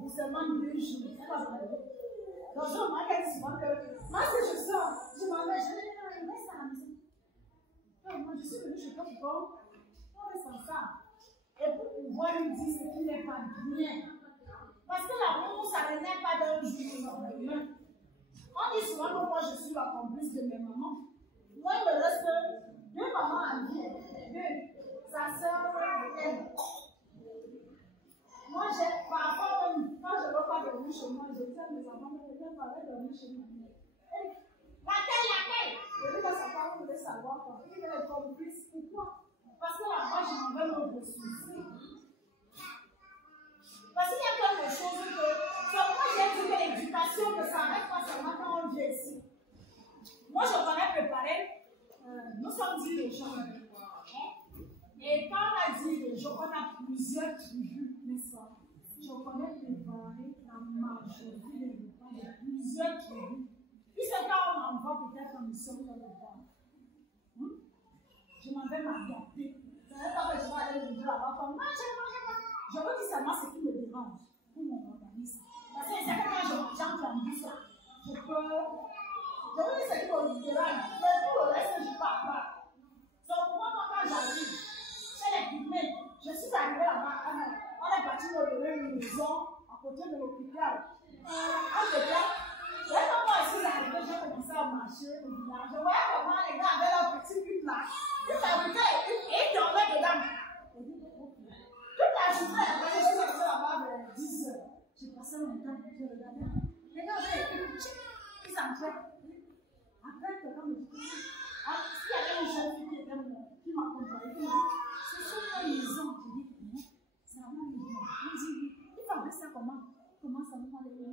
c'est seulement 2 jours. Donc je remarque souvent que moi si je sors, je m'en vais, je vais à la maison. Non, moi je suis venue chez toi pour on reste ensemble. Et pour pouvoir lui dire ce qui n'est pas bien. Parce que l'amour, ça ne naît pas d'un jour au lendemain. On dit souvent que moi je suis la complice de mes mamans. Moi, il me reste 2 mamans à vie, 2, sa soeur et elle. Moi, parfois, même quand je ne veux pas dormir chez moi, je dis à mes enfants, je ne veux pas dormir chez moi. Laquelle? Je dis que sa femme voulait savoir quoi. Il est complice. Pourquoi? Parce que là-bas, je m'en vais me ressourcer. Parce qu'il y a quelque chose que, seulement j'ai dit que l'éducation ne s'arrête pas seulement quand on vient ici. Moi, je connais préparer, nous sommes 10 régions. Et quand on a 10 régions, on a plusieurs tribus, n'est-ce pas? Je connais préparer la majorité des repas de plusieurs tribus. Puis c'est quand on m'envoie peut-être en mission dans le temps. Je m'en vais m'adapter. Ce n'est pas que je vais aller me dire là-bas comme mangez pas. Je veux dire seulement ce qui me dérange pour mon organisme. Parce que c'est quand j'entre en bus là, je peux. Je veux dire ce qui me dérange, mais tout le reste, je ne parle pas. Donc pour moi, quand j'arrive chez les Pygmées, je suis arrivée là-bas, on est parti de une maison à côté de l'hôpital. Quand moi je suis arrivée, j'ai commencé à marcher au village. Je voyais comment les gars avaient leur petit but là. Ils fabriquaient et ils dormaient dedans. Toute la journée, je suis restée là-bas vers 10 heures. J'ai passé mon temps, je regardais. Les gars avaient les petits, ils entraient. Après, quelqu'un me dit, s'il y avait une jeune fille qui m'accompagnait, qui me dit, c'est sur la maison. Je dis, c'est à ma maison. Il dit, il fabrique ça comment? Comment ça va aller?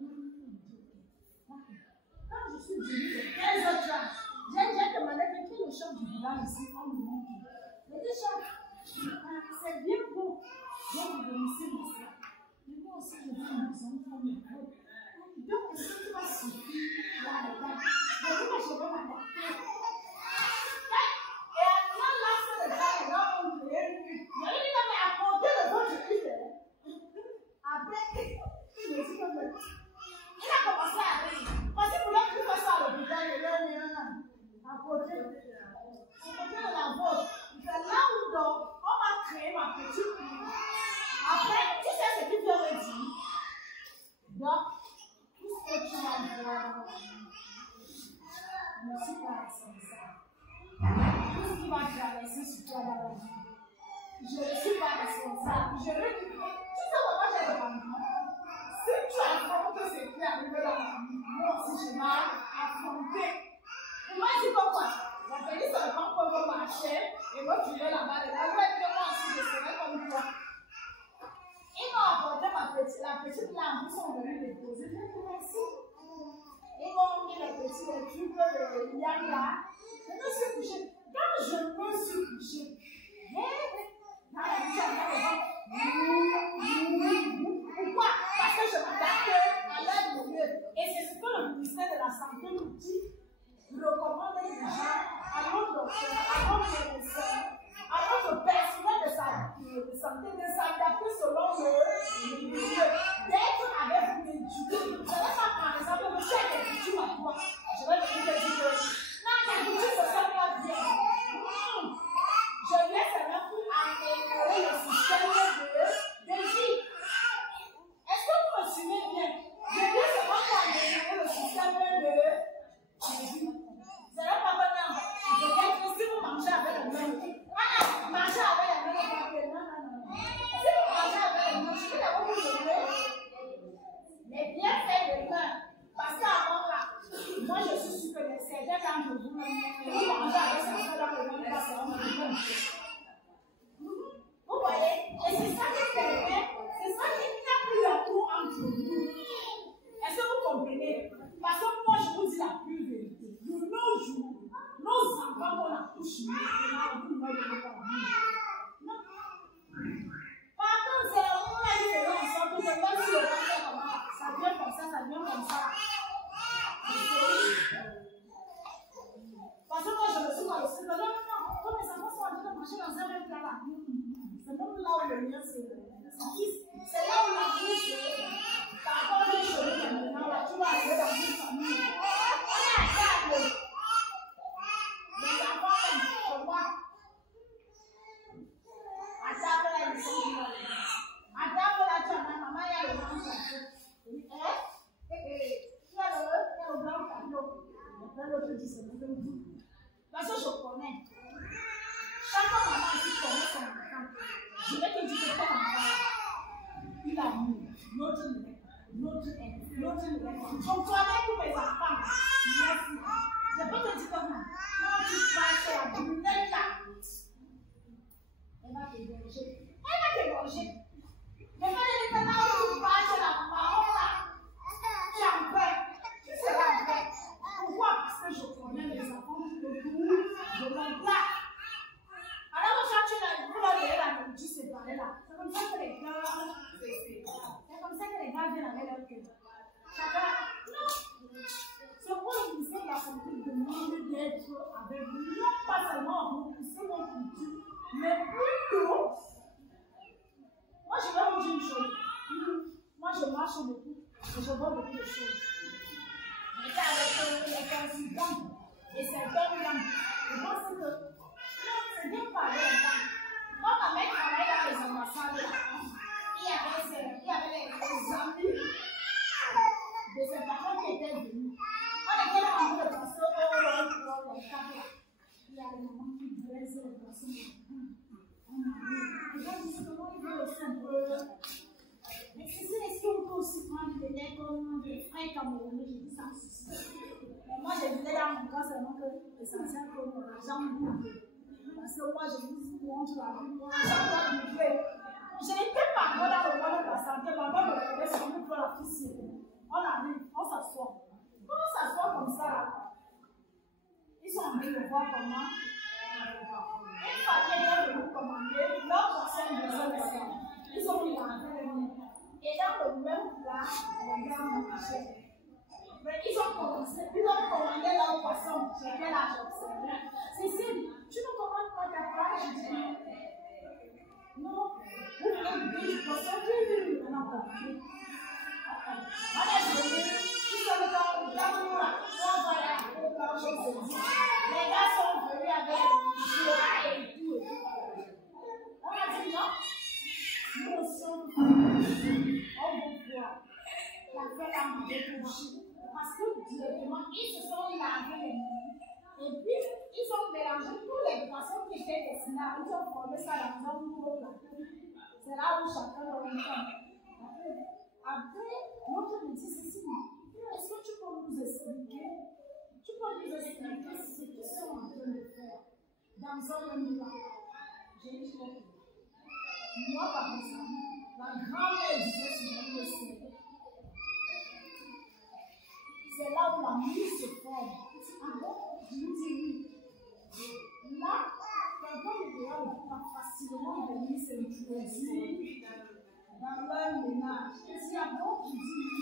Quand je suis venue de 15 heures, j'ai demandé qui est le chef du village ici, on me montre. Il dit, chef, c'est bien beau. Je vais vous donner mon frère. Mais moi aussi, je veux une maison pour mes gros. Donc, est-ce que tu vas suffire là-dedans? Je dis, mais je vais m'adapter. Et après, là, c'est le gars, les gars ont créé une vie. Je lui dis, mais à côté de votre vie, après, il me dit que il a commencé à rire. Parce qu'il voulait plus faire ça à l'hôpital, il est à côté de la vôtre. C'est là où donc, on m'a créé ma petite vie. Après, tu sais ce qu'il veut me dire. Donc, tout ce que tu vas voir, ne suis pas responsable. Tout ce qui va traverser sur toi dans la vie, je ne suis pas responsable. Je veux dire, tu sais pourquoi j'ai demandé? Si tu affrontes ce qui est arrivé dans ma vie, moi aussi je vais affronter. Il m'a dit pourquoi? La police ne pas encore marcher et moi tu es là-bas. Et là, moi aussi je serai comme toi. Ils m'ont apporté la petite lampe, ils sont venus déposer. Je dis merci. Ils m'ont mis les petits trucs de Yanga. Je me suis couchée. Quand je me suis couchée, dans la pourquoi? Parce que je m'adaptais à l'aide de Dieu. Et c'est ce que le ministère de la Santé nous dit. Recommande les gens à notre docteur, à notre médecin, à notre personnel de santé de s'adapter selon le milieu. D'être avec vous éduquer. Je ne vais pas, par exemple, me faire des coutumes à toi. Je vais te dire que non, tes coutumes ne sont pas bien. Je viens seulement pour améliorer le système de vie. Est-ce que vous me suivez bien? Je viens seulement pour améliorer le système de vie. Ce n'est pas vraiment. Je viens que si vous mangez avec le même. Manger avec la même papier. Non. Si vous mangez avec le même, je vais d'abord vous donner les bienfaits de l'un. Parce qu'avant là, moi je suis sûre que certains quand je vous mangez avec ça, ça dans le même place, c'est vraiment le même. Vous voyez? Et c'est ça qui permet, c'est ça qui venir se c'est là où la bouche, par rapport aux cheveux maintenant, là, tu vas arriver dans une famille. On est à table. Les enfants même, je vois. À table, là, ils sont là. À table, là, tu as ma maman, il y a le grand château. Il y a le grand tableau. Après, l'autre dit, c'est le même goût. Parce que je connais. Chaque maman qui connaît son enfant, je vais te dire que ton enfant, il a mis l'autre ne l'est pas, l'autre est, l'autre ne l'est pas. Donc, toi, avec tous mes enfants, merci. Je peux te dire que non, quand tu passes la brunette là, elle va te déranger. Elle va te déranger. Je vais te dire que quand tu passes la parole là, tu as peur. Tu seras en paix. Pourquoi? Parce que je connais les enfants de tout, de mon plat. Alors, quand tu vas donner la nourriture séparée là, c'est comme ça que les gars, viennent avec leur cœur. Chacun, non. C'est pour le ministère de la Santé demande d'être avec vous, non pas seulement en repoussant mon culture, mais plutôt. Moi, je vais vous dire une chose. Moi, je marche beaucoup et je vois beaucoup de choses. J'étais avec les consultants et certains là, je pense que non, c'est bien parler en temps. Quand ma mère travaillait dans les ambassades, il y avait les amis de ces parents qui étaient venus. On était là en train de passer au table. Il y a les mamans qui dressent les personnes. Les gens disent comment ils veulent aussi un peu. Mais est-ce qu'on peut aussi prendre des têtes comme des frères camerounais? Je dis sans souci. Mais moi, je disais dans mon cas seulement que l'essentiel comme l'argent bouge. Parce que moi, je vous montre la vie. Moi, chaque fois que je fais. Je n'étais pas encore dans le monde de la santé. Ma mère me regardait sur nous pour la fille. On arrive, on s'assoit. Quand on s'assoit comme ça, là, ils sont en train de voir comment. Une famille vient de nous commander leur personne de ça. Ils ont mis la main. Et dans le même plat, les gars m'ont touché. Mais ils ont commandé leur poisson. J'étais là, j'observais. Cécile, tu ne commandes pas ta part? Je dis non. Vous voulez du poisson? On a compris. On est venu, ils sont dans le tableau là. On va aller à la chose. Les gars sont venus avec du et tout. On a dit non. Nous sommes on veut voir la fête à manger pour vous. Parce que directement, ils se sont lavés les mains. Et puis, ils ont mélangé tous les poissons qui étaient destinés. Ils ont formé ça dans un gros plat. C'est là où chacun a une femme. Après, l'autre me dit ceci. Est-ce que tu peux nous expliquer ce qu'ils sont en train de faire dans un même plat? J'ai dit moi, par exemple, la grand-mère disait souvent que c'est là où la mousse se forme. Ah bon? Je lui dis oui. Là, quelqu'un ne pourra pas facilement venir s'introduire dans leur ménage. Et si à bon, tu dis oui.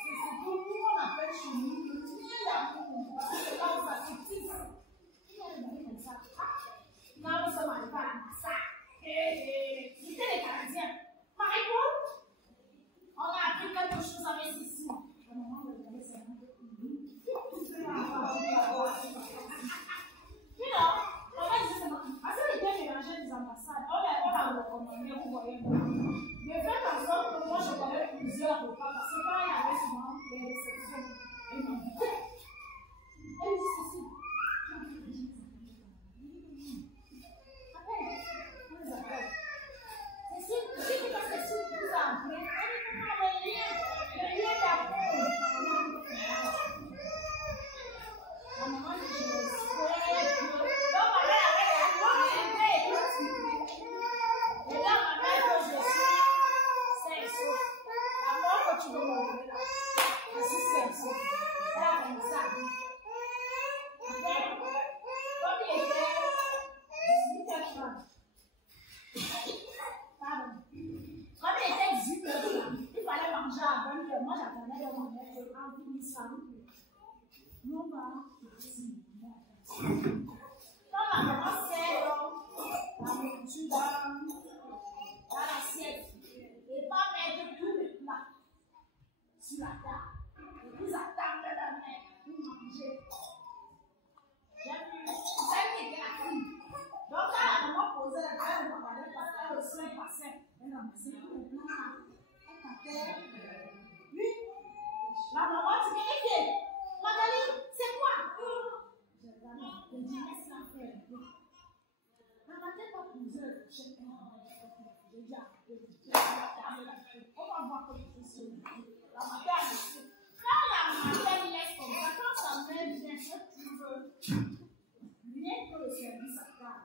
C'est ce que nous, on appelle chez nous le tien d'amour. Parce que c'est là où ça se tisse. Il y a des comme ça. Là, nous sommes arrivés à ça. C'était les Canadiens. Par exemple, on a appris quelque chose avec Cécile. La maman me regardait seulement que puis non, on a dit seulement, parce que les deux mélangés des ambassades, on a recommandé, vous voyez. Mais faites en sorte que moi je connais plusieurs repas, parce que quand il y avait souvent des réceptions, elle m'a dit, elle dit Cécile, rien que le service à table.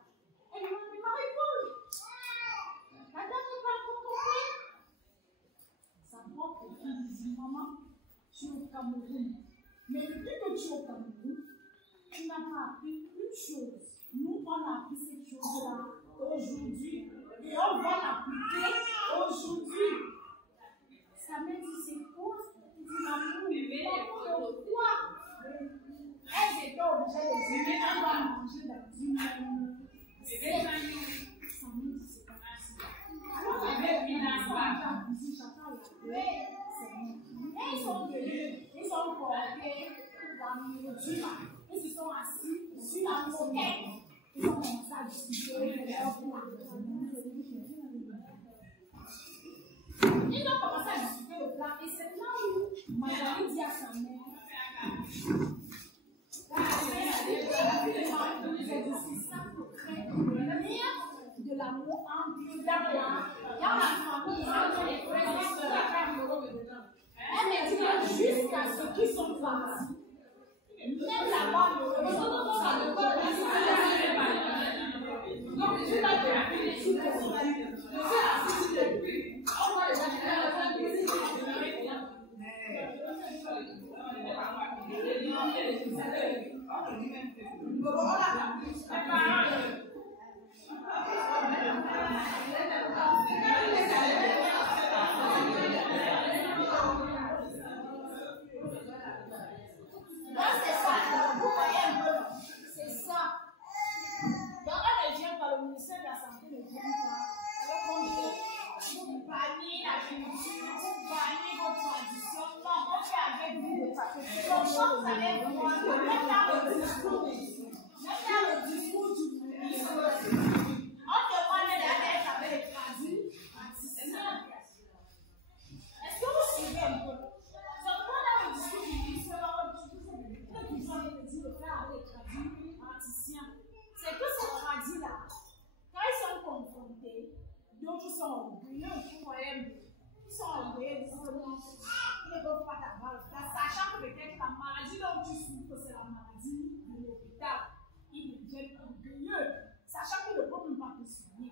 Elle m'a répondu. La dame n'est pas compris. Sa propre fille dit, maman, tu es au Cameroun. Mais depuis que tu es au Cameroun, tu n'as pas appris une chose. Nous, on a appris cette chose-là aujourd'hui. Et on va l'appliquer aujourd'hui. Sa mère dit, c'est quoi? Il dit, maman, quoi? Elles étaient obligées de dire, on va manger la dîme. Sa mère dit, c'est pas possible. Alors, ils sont venus, ils ont porté la nourriture, ils se sont assis sur la moquette. Ils ont commencé à discuter de leur plat. Ils ont commencé à discuter le plat et c'est là où Marguerite dit à sa mère, c'est ça pour créer le lien de l'amour entre d'abord. Il y a la famille, il y a les frères et sœurs. Elle me dit que jusqu'à ceux qui sont partis, même là-bas, sachant que peut-être la maladie dont tu souffres, c'est la maladie de l'hôpital. Ils deviennent orgueilleux, sachant que le peuple ne va pas te soigner.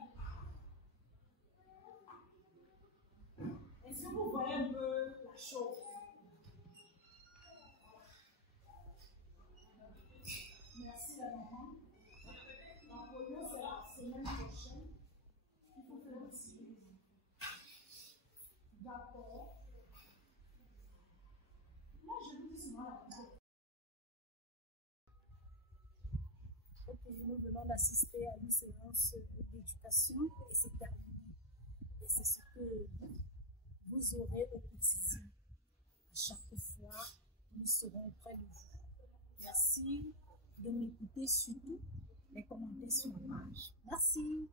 Est-ce que vous voyez un peu la chose? Merci la maman. La première, c'est la semaine prochaine. Il faut faire aussi. D'accord. Moi, je vous dis souvent la vérité. Ok, nous venons d'assister à une séance d'éducation et c'est terminé. Et c'est ce que vous aurez au quotidien. À chaque fois, nous serons auprès de vous. Merci de m'écouter surtout et commenter sur la page. Merci.